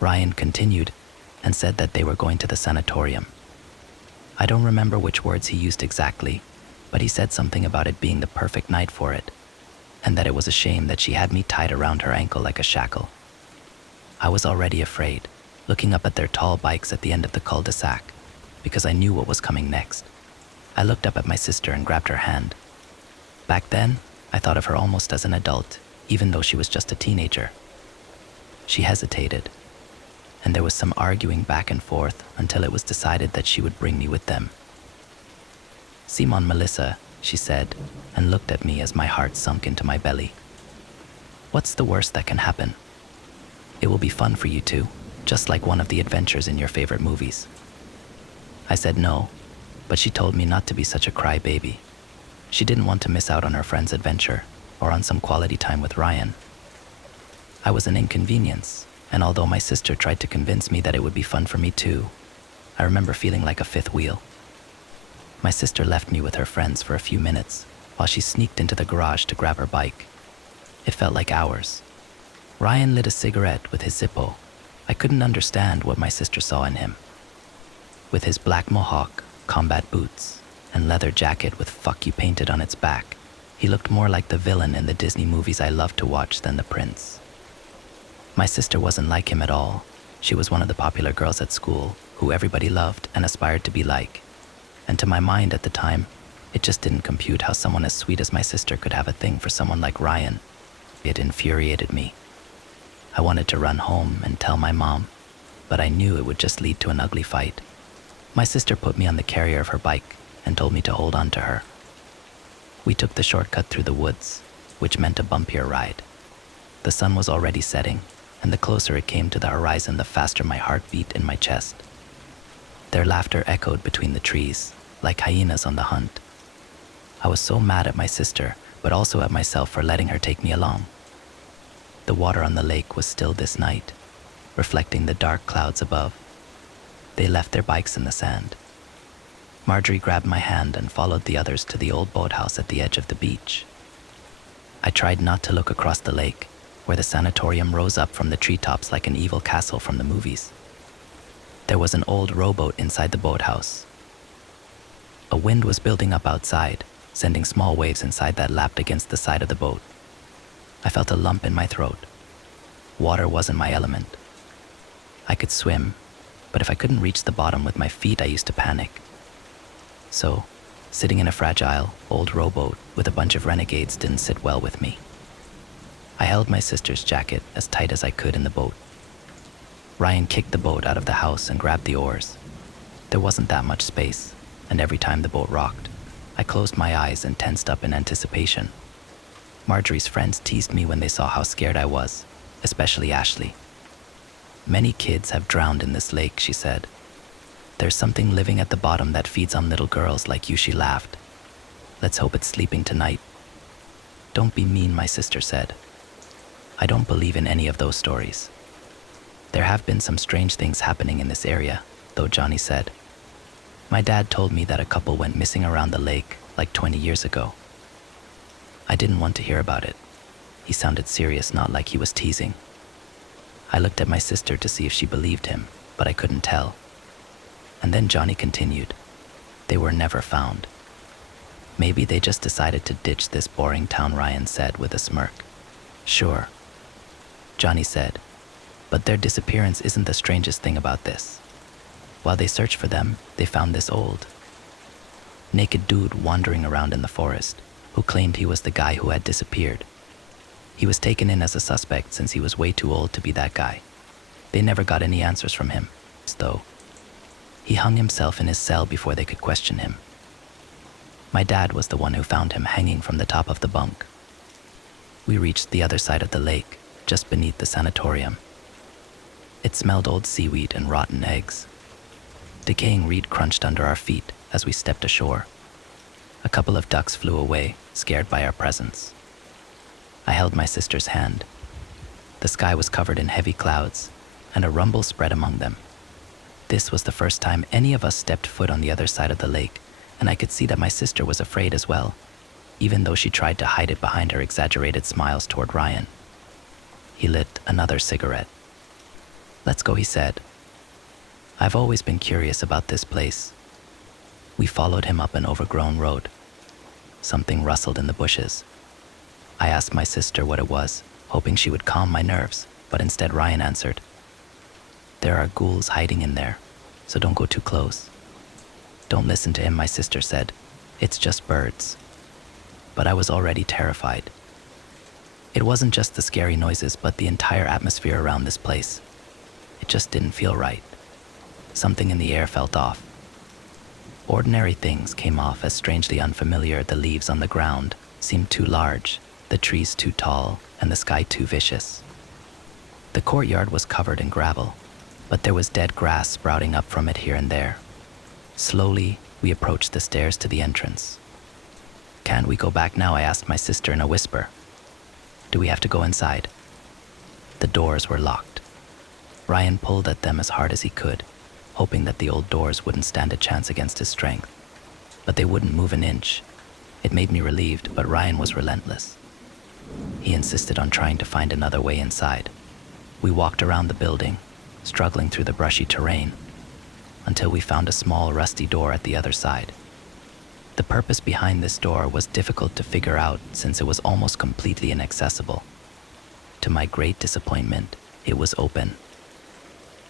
Ryan continued and said that they were going to the sanatorium. I don't remember which words he used exactly, but he said something about it being the perfect night for it, and that it was a shame that she had me tied around her ankle like a shackle. I was already afraid, looking up at their tall bikes at the end of the cul-de-sac, because I knew what was coming next. I looked up at my sister and grabbed her hand. Back then, I thought of her almost as an adult, even though she was just a teenager. She hesitated, and there was some arguing back and forth until it was decided that she would bring me with them. "Simon, Melissa," she said, and looked at me as my heart sunk into my belly. "What's the worst that can happen? It will be fun for you two, just like one of the adventures in your favorite movies." I said no, but she told me not to be such a crybaby. She didn't want to miss out on her friend's adventure or on some quality time with Ryan. I was an inconvenience, and although my sister tried to convince me that it would be fun for me too, I remember feeling like a fifth wheel. My sister left me with her friends for a few minutes while she sneaked into the garage to grab her bike. It felt like hours. Ryan lit a cigarette with his Zippo. I couldn't understand what my sister saw in him. With his black mohawk, combat boots, and leather jacket with "fuck you" painted on its back, he looked more like the villain in the Disney movies I loved to watch than the prince. My sister wasn't like him at all. She was one of the popular girls at school who everybody loved and aspired to be like. And to my mind at the time, it just didn't compute how someone as sweet as my sister could have a thing for someone like Ryan. It infuriated me. I wanted to run home and tell my mom, but I knew it would just lead to an ugly fight. My sister put me on the carrier of her bike and told me to hold on to her. We took the shortcut through the woods, which meant a bumpier ride. The sun was already setting, and the closer it came to the horizon, the faster my heart beat in my chest. Their laughter echoed between the trees, like hyenas on the hunt. I was so mad at my sister, but also at myself for letting her take me along. The water on the lake was still this night, reflecting the dark clouds above. They left their bikes in the sand. Marjorie grabbed my hand and followed the others to the old boathouse at the edge of the beach. I tried not to look across the lake, where the sanatorium rose up from the treetops like an evil castle from the movies. There was an old rowboat inside the boathouse. A wind was building up outside, sending small waves inside that lapped against the side of the boat. I felt a lump in my throat. Water wasn't my element. I could swim, but if I couldn't reach the bottom with my feet, I used to panic. So, sitting in a fragile, old rowboat with a bunch of renegades didn't sit well with me. held my sister's jacket as tight as I could in the boat. Ryan kicked the boat out of the house and grabbed the oars. There wasn't that much space, and every time the boat rocked, I closed my eyes and tensed up in anticipation. Marjorie's friends teased me when they saw how scared I was, especially Ashley. "Many kids have drowned in this lake," she said. "There's something living at the bottom that feeds on little girls like you," she laughed. "Let's hope it's sleeping tonight." "Don't be mean," my sister said. "I don't believe in any of those stories." "There have been some strange things happening in this area," though, Johnny said. "My dad told me that a couple went missing around the lake like 20 years ago." I didn't want to hear about it. He sounded serious, not like he was teasing. I looked at my sister to see if she believed him, but I couldn't tell. And then Johnny continued. "They were never found. Maybe they just decided to ditch this boring town," Ryan said with a smirk. "Sure," Johnny said, "but their disappearance isn't the strangest thing about this. While they searched for them, they found this old, naked dude wandering around in the forest, who claimed he was the guy who had disappeared. He was taken in as a suspect since he was way too old to be that guy. They never got any answers from him, though. He hung himself in his cell before they could question him. My dad was the one who found him hanging from the top of the bunk. We reached the other side of the lake, just beneath the sanatorium. It smelled old seaweed and rotten eggs. Decaying reed crunched under our feet as we stepped ashore. A couple of ducks flew away, scared by our presence. I held my sister's hand. The sky was covered in heavy clouds, and a rumble spread among them. This was the first time any of us stepped foot on the other side of the lake, and I could see that my sister was afraid as well, even though she tried to hide it behind her exaggerated smiles toward Ryan. He lit another cigarette. "Let's go," he said. "I've always been curious about this place." We followed him up an overgrown road. Something rustled in the bushes. I asked my sister what it was, hoping she would calm my nerves, but instead Ryan answered, "There are ghouls hiding in there, so don't go too close." "Don't listen to him," my sister said. "It's just birds." But I was already terrified. It wasn't just the scary noises, but the entire atmosphere around this place. It just didn't feel right. Something in the air felt off. Ordinary things came off as strangely unfamiliar. The leaves on the ground seemed too large, the trees too tall, and the sky too vicious. The courtyard was covered in gravel, but there was dead grass sprouting up from it here and there. Slowly, we approached the stairs to the entrance. "Can't we go back now?" I asked my sister in a whisper. "Do we have to go inside?" The doors were locked. Ryan pulled at them as hard as he could, hoping that the old doors wouldn't stand a chance against his strength. But they wouldn't move an inch. It made me relieved, but Ryan was relentless. He insisted on trying to find another way inside. We walked around the building, struggling through the brushy terrain, until we found a small, rusty door at the other side. The purpose behind this door was difficult to figure out since it was almost completely inaccessible. To my great disappointment, it was open.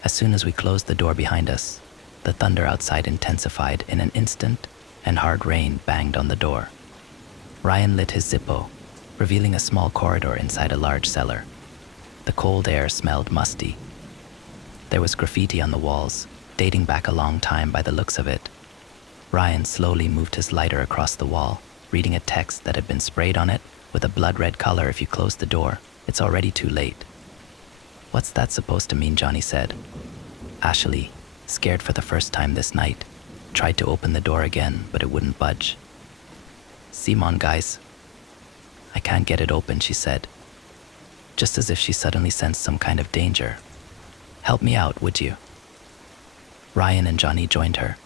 As soon as we closed the door behind us, the thunder outside intensified in an instant, and hard rain banged on the door. Ryan lit his Zippo, revealing a small corridor inside a large cellar. The cold air smelled musty. There was graffiti on the walls, dating back a long time by the looks of it. Ryan slowly moved his lighter across the wall, reading a text that had been sprayed on it with a blood-red color. "If you close the door, it's already too late." "What's that supposed to mean?" Johnny said. Ashley, scared for the first time this night, tried to open the door again, but it wouldn't budge. "Simon, guys. I can't get it open," she said, just as if she suddenly sensed some kind of danger. "Help me out, would you?" Ryan and Johnny joined her,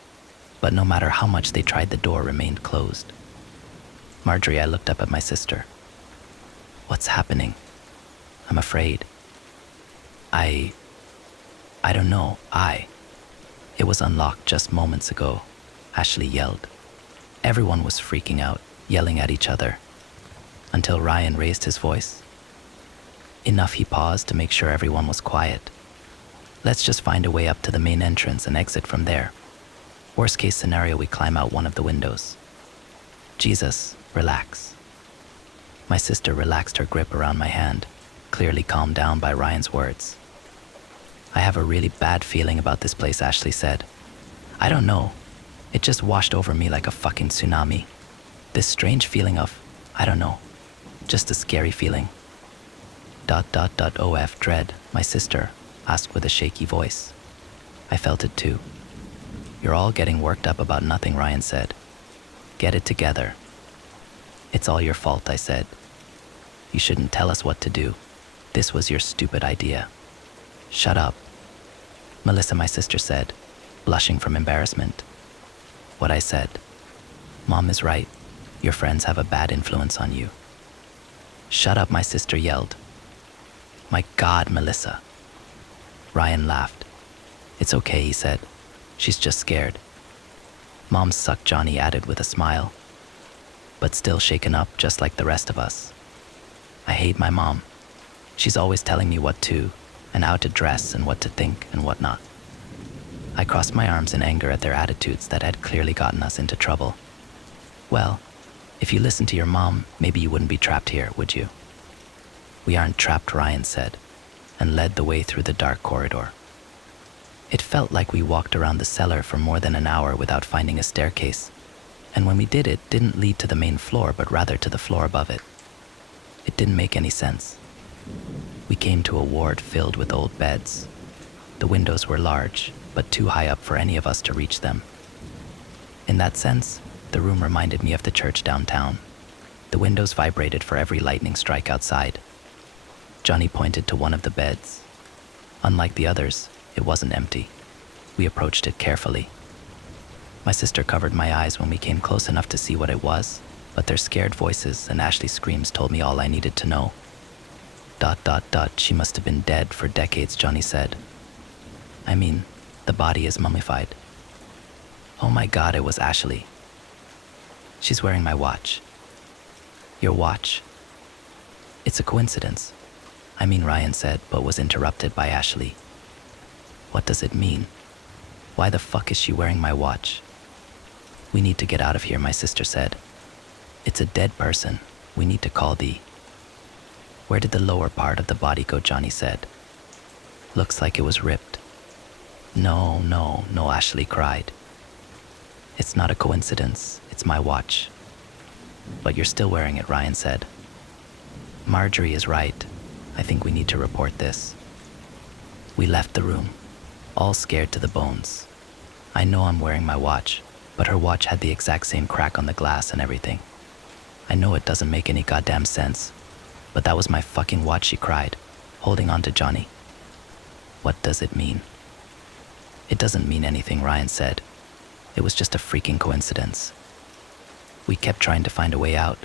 but no matter how much they tried, the door remained closed. "Marjorie," I looked up at my sister. "What's happening?" "I'm afraid." I don't know. It was unlocked just moments ago," Ashley yelled. Everyone was freaking out, yelling at each other, until Ryan raised his voice. Enough, he paused to make sure everyone was quiet. "Let's just find a way up to the main entrance and exit from there. Worst case scenario, we climb out one of the windows." "Jesus, relax." My sister relaxed her grip around my hand, clearly calmed down by Ryan's words. I have a really bad feeling about this place, Ashley said. I don't know. It just washed over me like a fucking tsunami. This strange feeling of, I don't know, just a scary feeling. Of dread, my sister asked with a shaky voice. I felt it too. You're all getting worked up about nothing, Ryan said. Get it together. It's all your fault, I said. You shouldn't tell us what to do. This was your stupid idea. Shut up. Melissa, my sister said, blushing from embarrassment. What I said. Mom is right. Your friends have a bad influence on you. Shut up, my sister yelled. My God, Melissa. Ryan laughed. It's okay, he said. She's just scared. Mom sucked, Johnny added with a smile. But still shaken up just like the rest of us. I hate my mom. She's always telling me what to and how to dress and what to think and what not. I crossed my arms in anger at their attitudes that had clearly gotten us into trouble. Well, if you listened to your mom, maybe you wouldn't be trapped here, would you? We aren't trapped, Ryan said, and led the way through the dark corridor. It felt like we walked around the cellar for more than an hour without finding a staircase, and when we did, it didn't lead to the main floor, but rather to the floor above it. It didn't make any sense. We came to a ward filled with old beds. The windows were large, but too high up for any of us to reach them. In that sense, the room reminded me of the church downtown. The windows vibrated for every lightning strike outside. Johnny pointed to one of the beds. Unlike the others, it wasn't empty. We approached it carefully. My sister covered my eyes when we came close enough to see what it was, but their scared voices and Ashley's screams told me all I needed to know. She must have been dead for decades, Johnny said. I mean, the body is mummified. Oh my God, it was Ashley. She's wearing my watch. Your watch? It's a coincidence. I mean, Ryan said, but was interrupted by Ashley. What does it mean? Why the fuck is she wearing my watch? We need to get out of here, my sister said. It's a dead person. We need to call the... Where did the lower part of the body go, Johnny said. Looks like it was ripped. No, Ashley cried. It's not a coincidence. It's my watch. But you're still wearing it, Ryan said. Marjorie is right. I think we need to report this. We left the room, all scared to the bones. I know I'm wearing my watch, but her watch had the exact same crack on the glass and everything. I know it doesn't make any goddamn sense, but that was my fucking watch, she cried, holding on to Johnny. What does it mean? It doesn't mean anything, Ryan said. It was just a freaking coincidence. We kept trying to find a way out,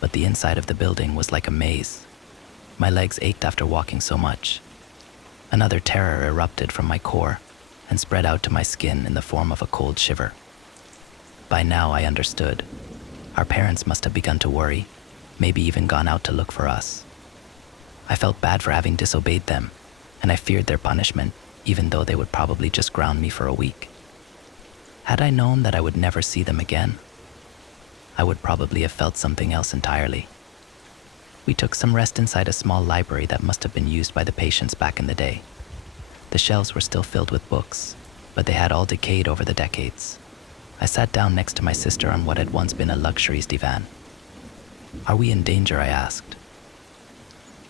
but the inside of the building was like a maze. My legs ached after walking so much. Another terror erupted from my core and spread out to my skin in the form of a cold shiver. By now I understood. Our parents must have begun to worry, maybe even gone out to look for us. I felt bad for having disobeyed them, and I feared their punishment, even though they would probably just ground me for a week. Had I known that I would never see them again, I would probably have felt something else entirely. We took some rest inside a small library that must have been used by the patients back in the day. The shelves were still filled with books, but they had all decayed over the decades. I sat down next to my sister on what had once been a luxurious divan. Are we in danger? I asked.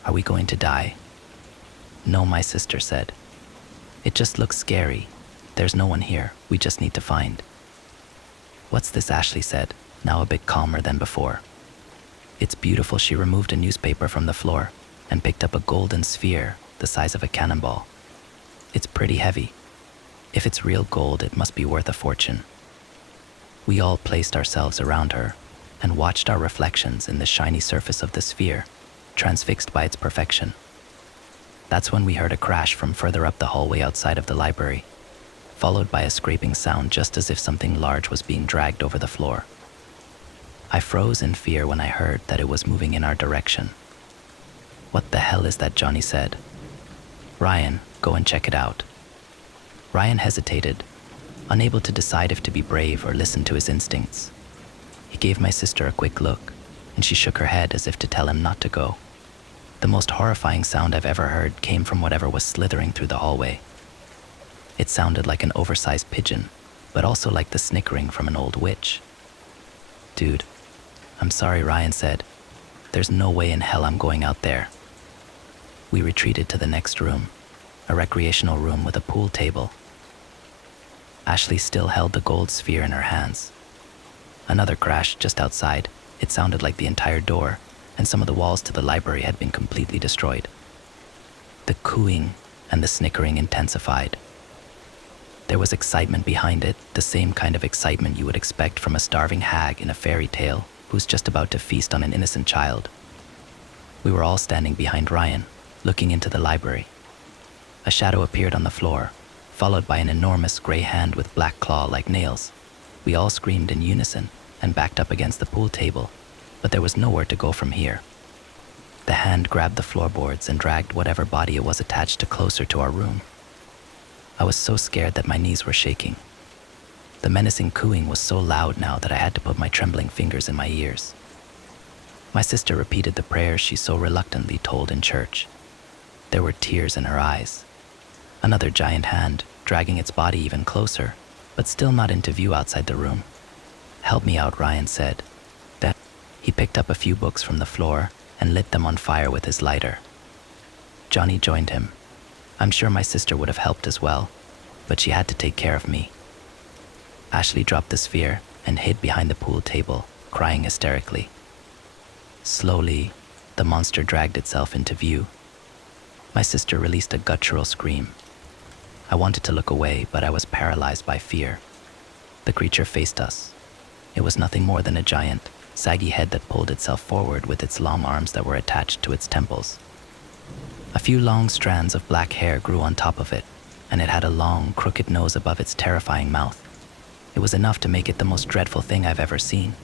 Are we going to die? No, my sister said. It just looks scary. There's no one here. We just need to find. What's this? Ashley said, now a bit calmer than before. It's beautiful. She removed a newspaper from the floor and picked up a golden sphere the size of a cannonball. It's pretty heavy. If it's real gold, it must be worth a fortune. We all placed ourselves around her and watched our reflections in the shiny surface of the sphere, transfixed by its perfection. That's when we heard a crash from further up the hallway outside of the library, followed by a scraping sound just as if something large was being dragged over the floor. I froze in fear when I heard that it was moving in our direction. What the hell is that? Johnny said. Ryan, go and check it out. Ryan hesitated, unable to decide if to be brave or listen to his instincts. He gave my sister a quick look, and she shook her head as if to tell him not to go. The most horrifying sound I've ever heard came from whatever was slithering through the hallway. It sounded like an oversized pigeon, but also like the snickering from an old witch. "Dude, I'm sorry," Ryan said. "There's no way in hell I'm going out there." We retreated to the next room, a recreational room with a pool table. Ashley still held the gold sphere in her hands. Another crash just outside. It sounded like the entire door and some of the walls to the library had been completely destroyed. The cooing and the snickering intensified. There was excitement behind it, the same kind of excitement you would expect from a starving hag in a fairy tale who's just about to feast on an innocent child. We were all standing behind Ryan, looking into the library. A shadow appeared on the floor, followed by an enormous gray hand with black claw like nails. We all screamed in unison and backed up against the pool table, but there was nowhere to go from here. The hand grabbed the floorboards and dragged whatever body it was attached to closer to our room. I was so scared that my knees were shaking. The menacing cooing was so loud now that I had to put my trembling fingers in my ears. My sister repeated the prayers she so reluctantly told in church. There were tears in her eyes. Another giant hand, dragging its body even closer, but still not into view outside the room. "Help me out," Ryan said. Then he picked up a few books from the floor and lit them on fire with his lighter. Johnny joined him. I'm sure my sister would have helped as well, but she had to take care of me. Ashley dropped the sphere and hid behind the pool table, crying hysterically. Slowly, the monster dragged itself into view. My sister released a guttural scream. I wanted to look away, but I was paralyzed by fear. The creature faced us. It was nothing more than a giant, saggy head that pulled itself forward with its long arms that were attached to its temples. A few long strands of black hair grew on top of it, and it had a long, crooked nose above its terrifying mouth. It was enough to make it the most dreadful thing I've ever seen,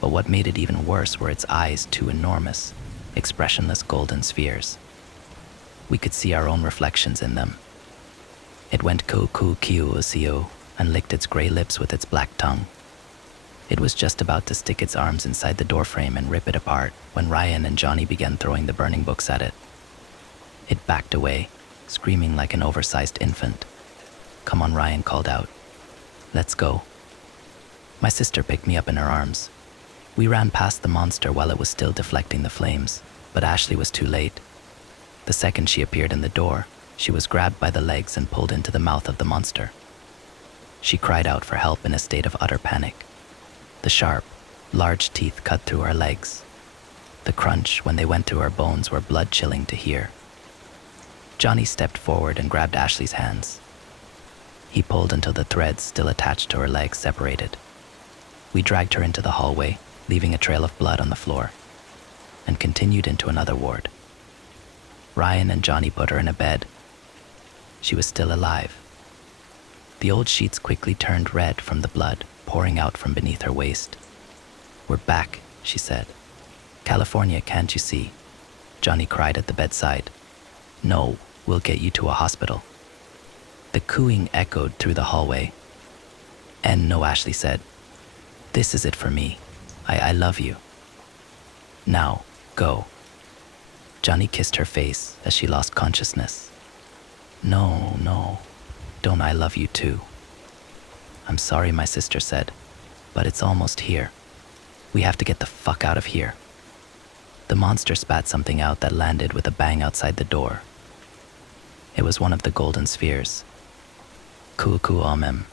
but what made it even worse were its eyes, two enormous, expressionless golden spheres. We could see our own reflections in them. It went ku-ku-kiu-usio and licked its gray lips with its black tongue. It was just about to stick its arms inside the doorframe and rip it apart when Ryan and Johnny began throwing the burning books at it. It backed away, screaming like an oversized infant. "Come on," Ryan called out. "Let's go." My sister picked me up in her arms. We ran past the monster while it was still deflecting the flames, but Ashley was too late. The second she appeared in the door, she was grabbed by the legs and pulled into the mouth of the monster. She cried out for help in a state of utter panic. The sharp, large teeth cut through her legs. The crunch when they went through her bones were blood-chilling to hear. Johnny stepped forward and grabbed Ashley's hands. He pulled until the threads still attached to her legs separated. We dragged her into the hallway, leaving a trail of blood on the floor, and continued into another ward. Ryan and Johnny put her in a bed. She was still alive. The old sheets quickly turned red from the blood pouring out from beneath her waist. "We're back," she said. "California, can't you see?" Johnny cried at the bedside. "No, we'll get you to a hospital." The cooing echoed through the hallway. "And no," Ashley said. "This is it for me. I love you. Now, go." Johnny kissed her face as she lost consciousness. No, don't I love you too?" "I'm sorry," my sister said, "but it's almost here. We have to get the fuck out of here." The monster spat something out that landed with a bang outside the door. It was one of the golden spheres. "Ku-ku amem.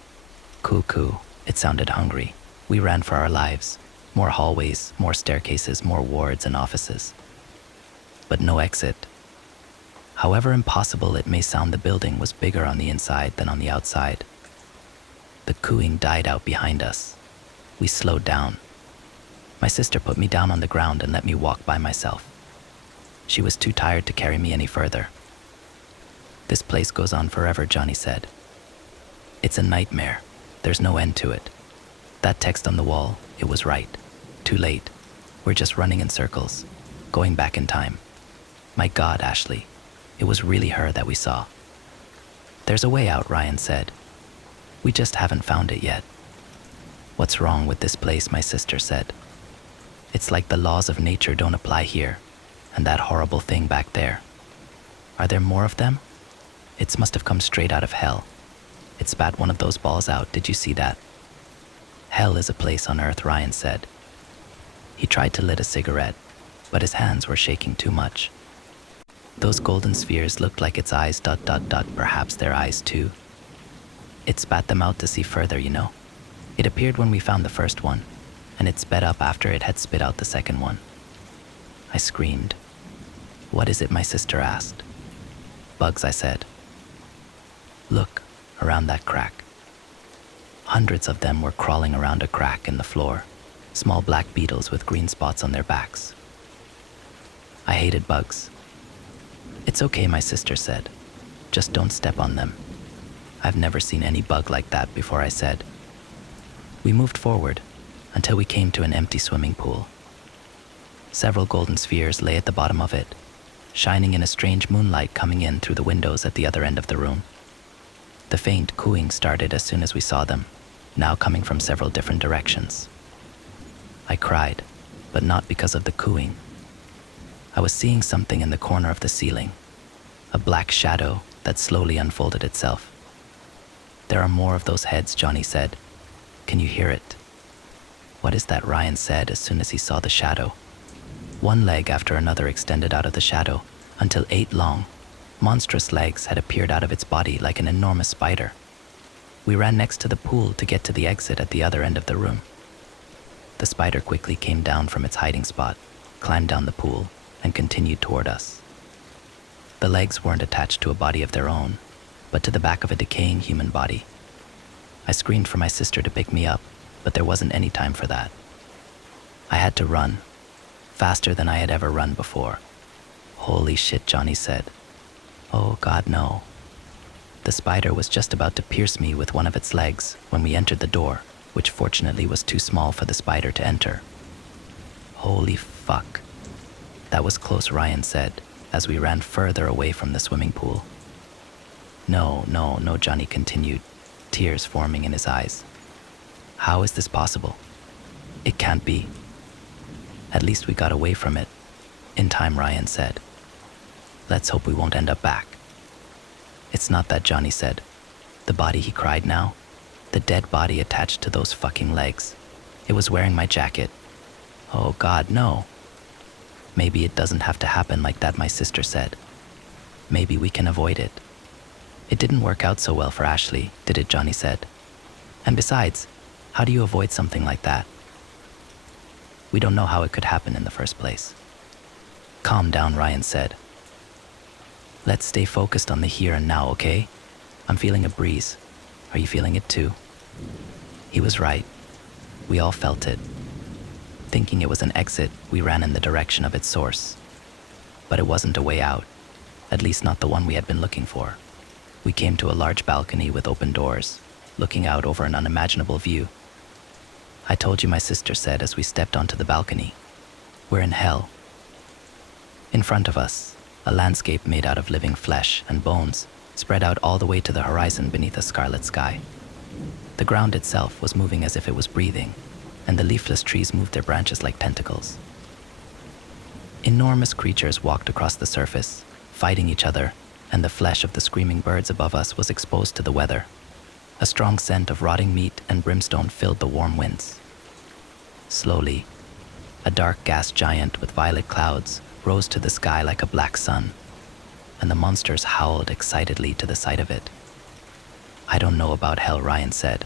Ku-ku." It sounded hungry. We ran for our lives. More hallways, more staircases, more wards and offices. But no exit. However impossible it may sound, the building was bigger on the inside than on the outside. The cooing died out behind us. We slowed down. My sister put me down on the ground and let me walk by myself. She was too tired to carry me any further. "This place goes on forever," Johnny said. "It's a nightmare. There's no end to it." That text on the wall, it was right. Too late. We're just running in circles, going back in time. My God, Ashley, it was really her that we saw. "There's a way out," Ryan said. "We just haven't found it yet." "What's wrong with this place?" my sister said. "It's like the laws of nature don't apply here, And that horrible thing back there. Are there more of them? It must have come straight out of hell. It spat one of those balls out, did you see that? Hell is a place on earth, Ryan said. He tried to lit a cigarette, but his hands were shaking too much. Those golden spheres looked like its eyes, ... perhaps their eyes too. It spat them out to see further, you know. It appeared when we found the first one, and it sped up after it had spit out the second one. I screamed. What is it? My sister asked. Bugs, I said. Look, around that crack. Hundreds of them were crawling around a crack in the floor, small black beetles with green spots on their backs. I hated bugs. It's okay, my sister said. Just don't step on them. I've never seen any bug like that before, I said. We moved forward until we came to an empty swimming pool. Several golden spheres lay at the bottom of it, shining in a strange moonlight coming in through the windows at the other end of the room. The faint cooing started as soon as we saw them, now coming from several different directions. I cried, but not because of the cooing. I was seeing something in the corner of the ceiling, a black shadow that slowly unfolded itself. There are more of those heads, Johnny said. Can you hear it? What is that? Ryan said as soon as he saw the shadow. One leg after another extended out of the shadow until 8 long, monstrous legs had appeared out of its body like an enormous spider. We ran next to the pool to get to the exit at the other end of the room. The spider quickly came down from its hiding spot, climbed down the pool, and continued toward us. The legs weren't attached to a body of their own, but to the back of a decaying human body. I screamed for my sister to pick me up, but there wasn't any time for that. I had to run, faster than I had ever run before. Holy shit, Johnny said. Oh God, no. The spider was just about to pierce me with one of its legs when we entered the door, which fortunately was too small for the spider to enter. Holy fuck. That was close, Ryan said, as we ran further away from the swimming pool. No, Johnny continued, tears forming in his eyes. How is this possible? It can't be. At least we got away from it. In time, Ryan said. Let's hope we won't end up back. It's not that, Johnny said. The body, he cried now. The dead body attached to those fucking legs. It was wearing my jacket. Oh God, no. Maybe it doesn't have to happen like that, my sister said. Maybe we can avoid it. It didn't work out so well for Ashley, did it, Johnny said. And besides, how do you avoid something like that? We don't know how it could happen in the first place. Calm down, Ryan said. Let's stay focused on the here and now, okay? I'm feeling a breeze. Are you feeling it too? He was right. We all felt it. Thinking it was an exit, we ran in the direction of its source. But it wasn't a way out, at least not the one we had been looking for. We came to a large balcony with open doors, looking out over an unimaginable view. I told you, my sister said as we stepped onto the balcony. We're in hell. In front of us, a landscape made out of living flesh and bones spread out all the way to the horizon beneath a scarlet sky. The ground itself was moving as if it was breathing, and the leafless trees moved their branches like tentacles. Enormous creatures walked across the surface, fighting each other, and the flesh of the screaming birds above us was exposed to the weather. A strong scent of rotting meat and brimstone filled the warm winds. Slowly, a dark gas giant with violet clouds rose to the sky like a black sun, and the monsters howled excitedly to the sight of it. I don't know about hell, Ryan said,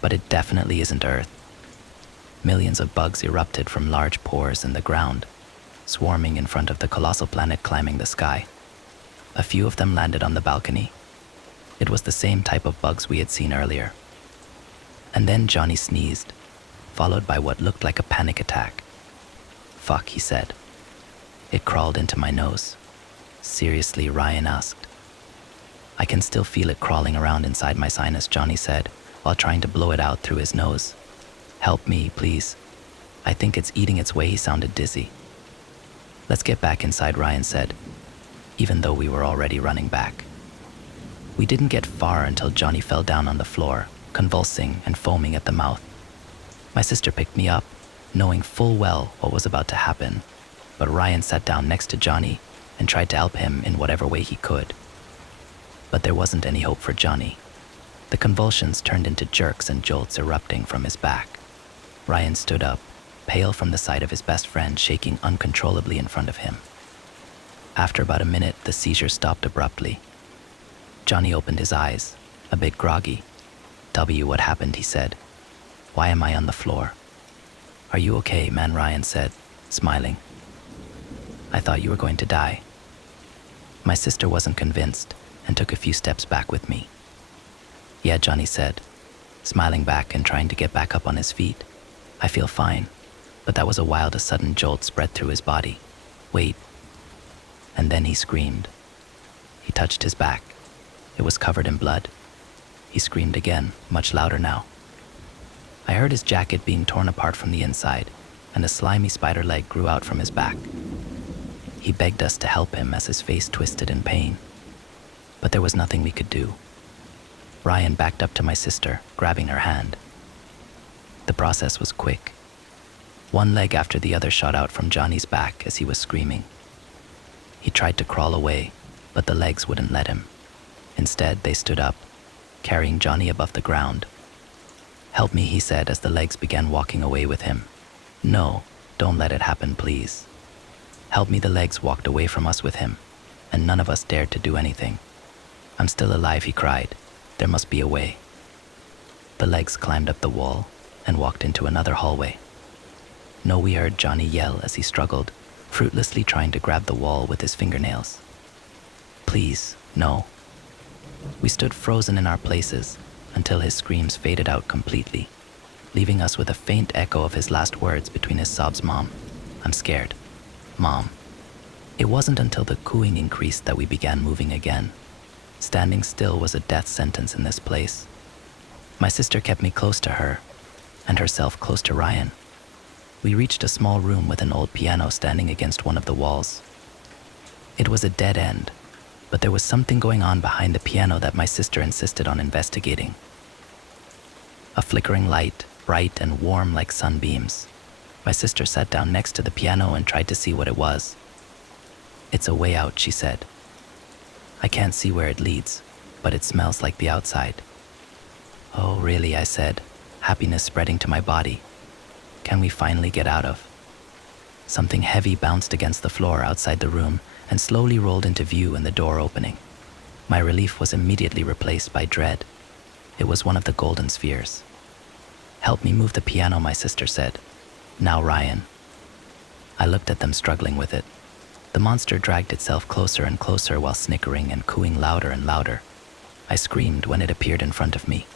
but it definitely isn't Earth. Millions of bugs erupted from large pores in the ground, swarming in front of the colossal planet climbing the sky. A few of them landed on the balcony. It was the same type of bugs we had seen earlier. And then Johnny sneezed, followed by what looked like a panic attack. Fuck, he said. It crawled into my nose. Seriously, Ryan asked. I can still feel it crawling around inside my sinus, Johnny said, while trying to blow it out through his nose. Help me, please. I think it's eating its way. He sounded dizzy. Let's get back inside, Ryan said, even though we were already running back. We didn't get far until Johnny fell down on the floor, convulsing and foaming at the mouth. My sister picked me up, knowing full well what was about to happen. but Ryan sat down next to Johnny and tried to help him in whatever way he could. But there wasn't any hope for Johnny. The convulsions turned into jerks and jolts erupting from his back. Ryan stood up, pale from the sight of his best friend shaking uncontrollably in front of him. After about a minute, the seizure stopped abruptly. Johnny opened his eyes, a bit groggy. What happened?" he said. "Why am I on the floor?" "Are you okay, man?" Ryan said, smiling. "I thought you were going to die." My sister wasn't convinced and took a few steps back with me. "Yeah," Johnny said, smiling back and trying to get back up on his feet. "I feel fine, but that was a wild, a sudden jolt spread through his body. Wait." And then he screamed. He touched his back. It was covered in blood. He screamed again, much louder now. I heard his jacket being torn apart from the inside, and a slimy spider leg grew out from his back. He begged us to help him as his face twisted in pain. But there was nothing we could do. Ryan backed up to my sister, grabbing her hand. The process was quick. One leg after the other shot out from Johnny's back as he was screaming. He tried to crawl away, but the legs wouldn't let him. Instead, they stood up, carrying Johnny above the ground. "Help me," he said as the legs began walking away with him. "No, don't let it happen, please." "Help me." The legs walked away from us with him, and none of us dared to do anything. "I'm still alive," he cried. "There must be a way." The legs climbed up the wall and walked into another hallway. "No," we heard Johnny yell as he struggled, fruitlessly trying to grab the wall with his fingernails. "Please, no." We stood frozen in our places until his screams faded out completely, leaving us with a faint echo of his last words between his sobs. "Mom, I'm scared. Mom." It wasn't until the cooing increased that we began moving again. Standing still was a death sentence in this place. My sister kept me close to her, and herself close to Ryan. We reached a small room with an old piano standing against one of the walls. It was a dead end, but there was something going on behind the piano that my sister insisted on investigating. A flickering light, bright and warm like sunbeams. My sister sat down next to the piano and tried to see what it was. "It's a way out," she said. "I can't see where it leads, but it smells like the outside." "Oh, really?" I said, happiness spreading to my body. "Can we finally get out of?" Something heavy bounced against the floor outside the room and slowly rolled into view in the door opening. My relief was immediately replaced by dread. It was one of the golden spheres. "Help me move the piano," my sister said. "Now, Ryan." I looked at them struggling with it. The monster dragged itself closer and closer while snickering and cooing louder and louder. I screamed when it appeared in front of me.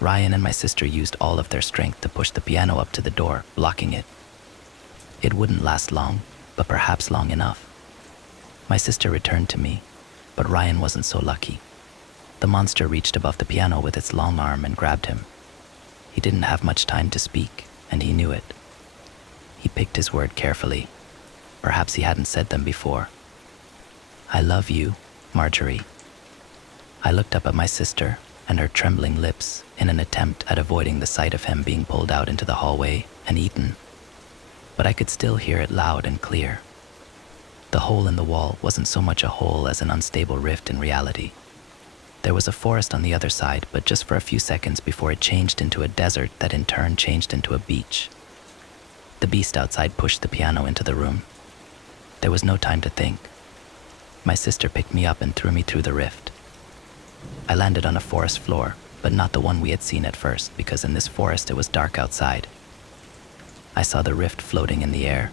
Ryan and my sister used all of their strength to push the piano up to the door, blocking it. It wouldn't last long, but perhaps long enough. My sister returned to me, but Ryan wasn't so lucky. The monster reached above the piano with its long arm and grabbed him. He didn't have much time to speak, and he knew it. He picked his word carefully. Perhaps he hadn't said them before. "I love you, Marjorie." I looked up at my sister and her trembling lips in an attempt at avoiding the sight of him being pulled out into the hallway and eaten. But I could still hear it loud and clear. The hole in the wall wasn't so much a hole as an unstable rift in reality. There was a forest on the other side, but just for a few seconds before it changed into a desert that in turn changed into a beach. The beast outside pushed the piano into the room. There was no time to think. My sister picked me up and threw me through the rift. I landed on a forest floor, but not the one we had seen at first, because in this forest it was dark outside. I saw the rift floating in the air.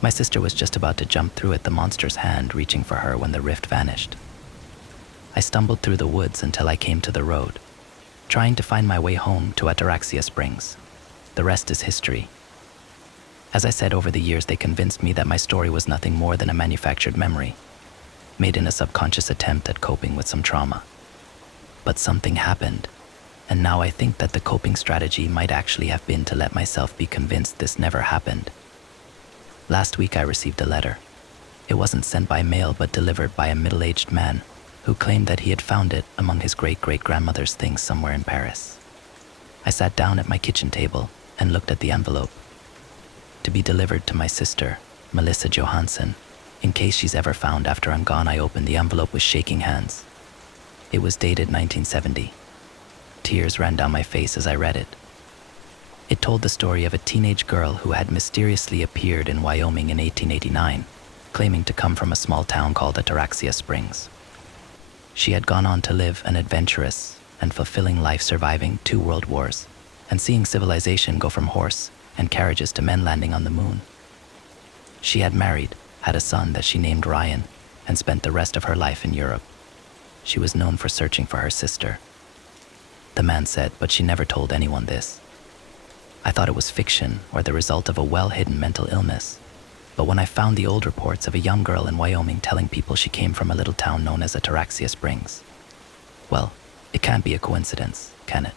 My sister was just about to jump through it, the monster's hand reaching for her when the rift vanished. I stumbled through the woods until I came to the road, trying to find my way home to Ataraxia Springs. The rest is history. As I said, over the years they convinced me that my story was nothing more than a manufactured memory, made in a subconscious attempt at coping with some trauma. But something happened, and now I think that the coping strategy might actually have been to let myself be convinced this never happened. Last week I received a letter. It wasn't sent by mail but delivered by a middle-aged man who claimed that he had found it among his great-great-grandmother's things somewhere in Paris. I sat down at my kitchen table and looked at the envelope. To be delivered to my sister, Melissa Johansson. In case she's ever found after I'm gone, I opened the envelope with shaking hands. It was dated 1970. Tears ran down my face as I read it. It told the story of a teenage girl who had mysteriously appeared in Wyoming in 1889, claiming to come from a small town called Ataraxia Springs. She had gone on to live an adventurous and fulfilling life, surviving 2 world wars and seeing civilization go from horse and carriages to men landing on the moon. She had married, had a son that she named Ryan, and spent the rest of her life in Europe. She was known for searching for her sister. The man said, but she never told anyone this. I thought it was fiction or the result of a well-hidden mental illness. But when I found the old reports of a young girl in Wyoming telling people she came from a little town known as Ataraxia Springs, well, it can't be a coincidence, can it?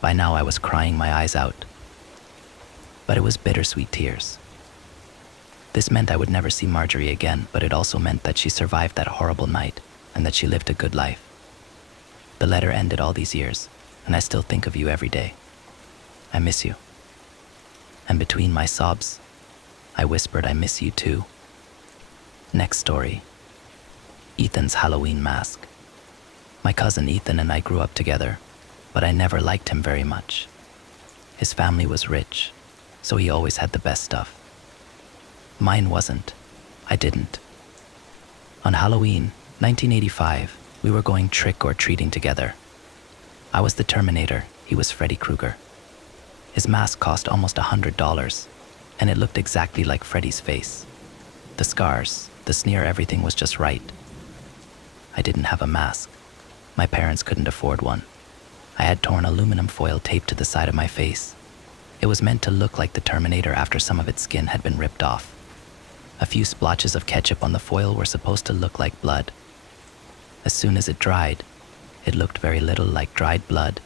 By now I was crying my eyes out. But it was bittersweet tears. This meant I would never see Marjorie again, but it also meant that she survived that horrible night and that she lived a good life. The letter ended all these years, and I still think of you every day. I miss you. And between my sobs, I whispered, I miss you too. Next story. Ethan's Halloween mask. My cousin Ethan and I grew up together, but I never liked him very much. His family was rich, so he always had the best stuff. Mine wasn't. I didn't. On Halloween, 1985, we were going trick-or-treating together. I was the Terminator, he was Freddy Krueger. His mask cost almost $100, and it looked exactly like Freddy's face. The scars, the sneer, everything was just right. I didn't have a mask. My parents couldn't afford one. I had torn aluminum foil taped to the side of my face. It was meant to look like the Terminator after some of its skin had been ripped off. A few splotches of ketchup on the foil were supposed to look like blood. As soon as it dried, it looked very little like dried blood,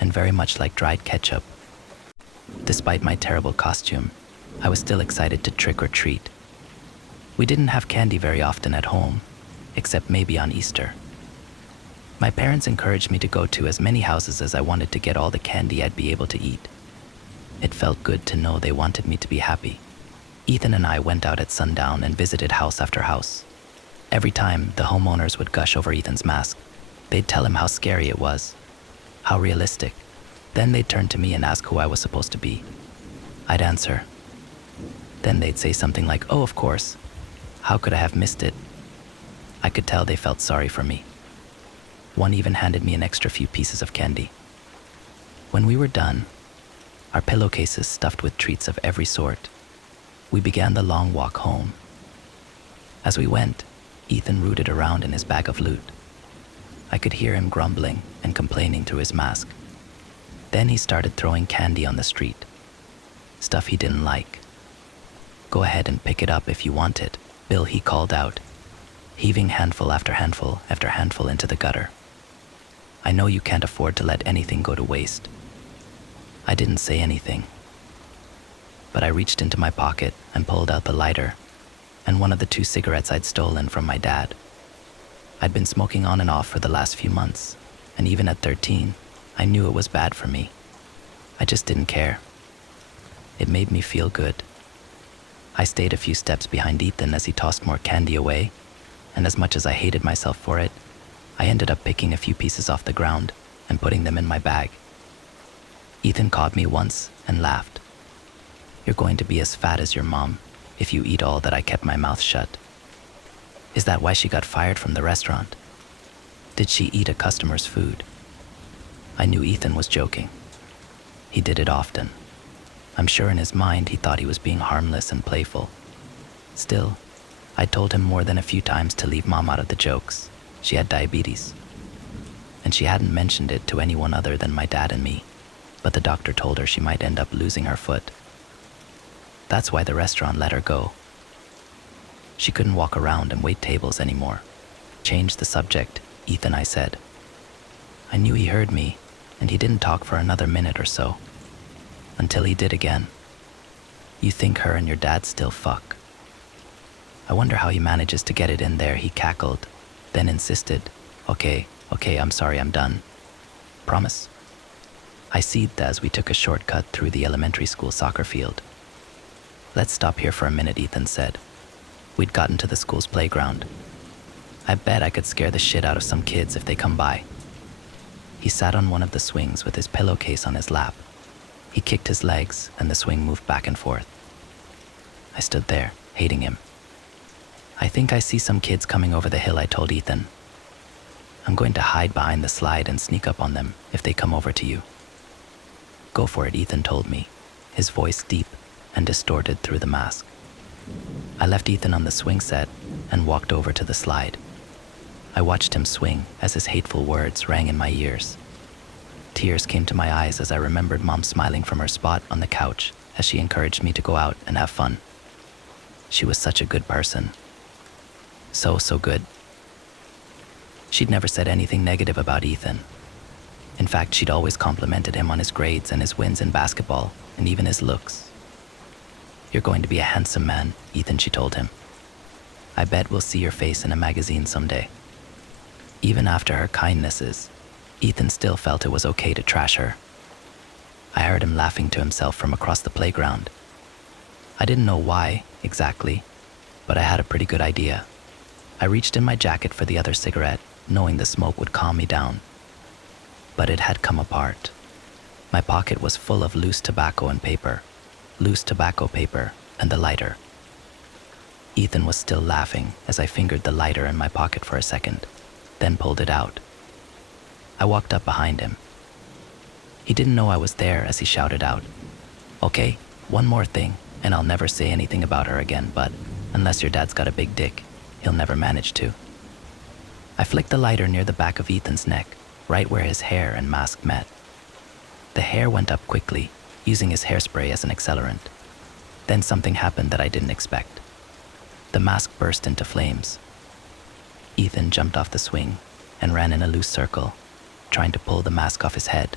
and very much like dried ketchup. Despite my terrible costume, I was still excited to trick or treat. We didn't have candy very often at home, except maybe on Easter. My parents encouraged me to go to as many houses as I wanted to get all the candy I'd be able to eat. It felt good to know they wanted me to be happy. Ethan and I went out at sundown and visited house after house. Every time, the homeowners would gush over Ethan's mask. They'd tell him how scary it was, how realistic. Then they'd turn to me and ask who I was supposed to be. I'd answer. Then they'd say something like, "Oh, of course. How could I have missed it?" I could tell they felt sorry for me. One even handed me an extra few pieces of candy. When we were done, our pillowcases stuffed with treats of every sort, we began the long walk home. As we went, Ethan rooted around in his bag of loot. I could hear him grumbling and complaining through his mask. Then he started throwing candy on the street, stuff he didn't like. "Go ahead and pick it up if you want it, Bill," he called out, heaving handful after handful into the gutter. "I know you can't afford to let anything go to waste." I didn't say anything, but I reached into my pocket and pulled out the lighter and one of the 2 cigarettes I'd stolen from my dad. I'd been smoking on and off for the last few months, and even at 13, I knew it was bad for me. I just didn't care. It made me feel good. I stayed a few steps behind Ethan as he tossed more candy away, and as much as I hated myself for it, I ended up picking a few pieces off the ground and putting them in my bag. Ethan caught me once and laughed. "You're going to be as fat as your mom if you eat all that." I kept my mouth shut. Is that why she got fired from the restaurant? Did she eat a customer's food? I knew Ethan was joking. He did it often. I'm sure in his mind he thought he was being harmless and playful. Still, I told him more than a few times to leave Mom out of the jokes. She had diabetes. And she hadn't mentioned it to anyone other than my dad and me, but the doctor told her she might end up losing her foot. That's why the restaurant let her go. She couldn't walk around and wait tables anymore. "Change the subject, Ethan," I said. I knew he heard me, and he didn't talk for another minute or so, until he did again. "You think her and your dad still fuck? I wonder how he manages to get it in there," he cackled, then insisted. Okay, I'm sorry, I'm done. Promise?" I seethed as we took a shortcut through the elementary school soccer field. Let's stop here for a minute, Ethan said. We'd gotten to the school's playground. I bet I could scare the shit out of some kids if they come by. He sat on one of the swings with his pillowcase on his lap. He kicked his legs and the swing moved back and forth. I stood there, hating him. I think I see some kids coming over the hill, I told Ethan. I'm going to hide behind the slide and sneak up on them if they come over to you. Go for it, Ethan told me, his voice deep and distorted through the mask. I left Ethan on the swing set and walked over to the slide. I watched him swing as his hateful words rang in my ears. Tears came to my eyes as I remembered Mom smiling from her spot on the couch as she encouraged me to go out and have fun. She was such a good person. So good. She'd never said anything negative about Ethan. In fact, she'd always complimented him on his grades and his wins in basketball, and even his looks. You're going to be a handsome man, Ethan, she told him. I bet we'll see your face in a magazine someday. Even after her kindnesses, Ethan still felt it was okay to trash her. I heard him laughing to himself from across the playground. I didn't know why, exactly, but I had a pretty good idea. I reached in my jacket for the other cigarette, knowing the smoke would calm me down. But it had come apart. My pocket was full of loose tobacco and paper, and the lighter. Ethan was still laughing as I fingered the lighter in my pocket for a second, then pulled it out. I walked up behind him. He didn't know I was there as he shouted out, "Okay, one more thing, and I'll never say anything about her again, but unless your dad's got a big dick, he'll never manage to." I flicked the lighter near the back of Ethan's neck, right where his hair and mask met. The hair went up quickly, using his hairspray as an accelerant. Then something happened that I didn't expect. The mask burst into flames. Ethan jumped off the swing and ran in a loose circle, trying to pull the mask off his head.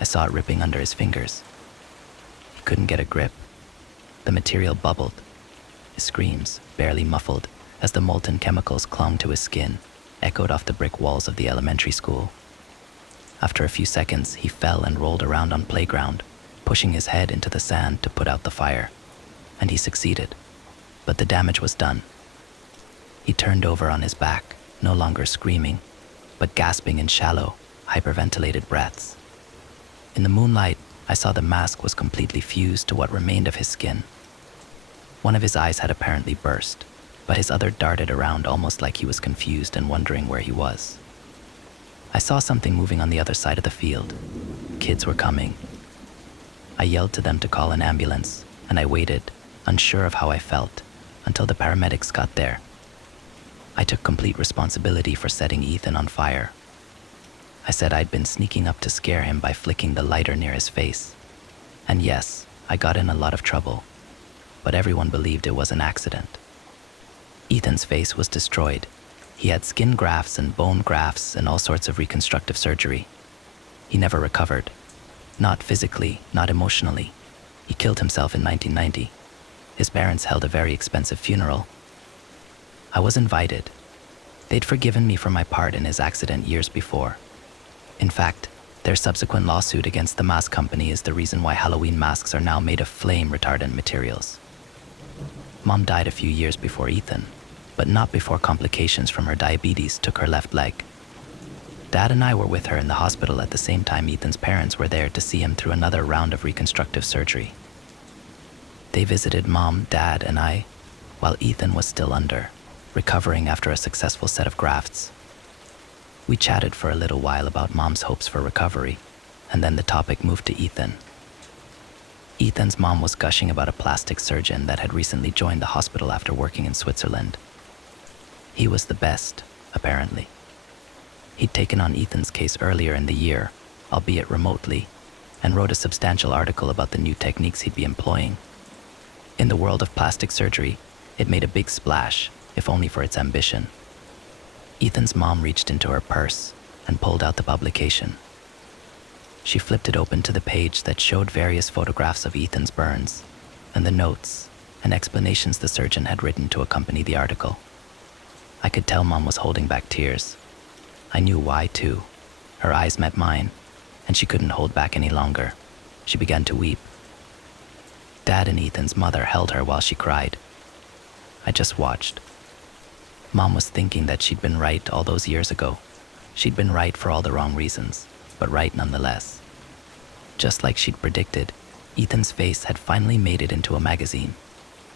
I saw it ripping under his fingers. He couldn't get a grip. The material bubbled. His screams, barely muffled, as the molten chemicals clung to his skin, echoed off the brick walls of the elementary school. After a few seconds, he fell and rolled around on playground, pushing his head into the sand to put out the fire. And he succeeded, but the damage was done. He turned over on his back, no longer screaming, but gasping in shallow, hyperventilated breaths. In the moonlight, I saw the mask was completely fused to what remained of his skin. One of his eyes had apparently burst, but his other darted around almost like he was confused and wondering where he was. I saw something moving on the other side of the field. Kids were coming. I yelled to them to call an ambulance, and I waited, unsure of how I felt, until the paramedics got there. I took complete responsibility for setting Ethan on fire. I said I'd been sneaking up to scare him by flicking the lighter near his face. And yes, I got in a lot of trouble, but everyone believed it was an accident. Ethan's face was destroyed. He had skin grafts and bone grafts and all sorts of reconstructive surgery. He never recovered. Not physically, not emotionally. He killed himself in 1990. His parents held a very expensive funeral. I was invited. They'd forgiven me for my part in his accident years before. In fact, their subsequent lawsuit against the mask company is the reason why Halloween masks are now made of flame-retardant materials. Mom died a few years before Ethan, but not before complications from her diabetes took her left leg. Dad and I were with her in the hospital at the same time Ethan's parents were there to see him through another round of reconstructive surgery. They visited Mom, Dad, and I, while Ethan was still under, recovering after a successful set of grafts. We chatted for a little while about Mom's hopes for recovery, and then the topic moved to Ethan. Ethan's mom was gushing about a plastic surgeon that had recently joined the hospital after working in Switzerland. He was the best, apparently. He'd taken on Ethan's case earlier in the year, albeit remotely, and wrote a substantial article about the new techniques he'd be employing. In the world of plastic surgery, it made a big splash, if only for its ambition. Ethan's mom reached into her purse and pulled out the publication. She flipped it open to the page that showed various photographs of Ethan's burns, and the notes and explanations the surgeon had written to accompany the article. I could tell Mom was holding back tears. I knew why, too. Her eyes met mine, and she couldn't hold back any longer. She began to weep. Dad and Ethan's mother held her while she cried. I just watched. Mom was thinking that she'd been right all those years ago. She'd been right for all the wrong reasons, but right nonetheless. Just like she'd predicted, Ethan's face had finally made it into a magazine.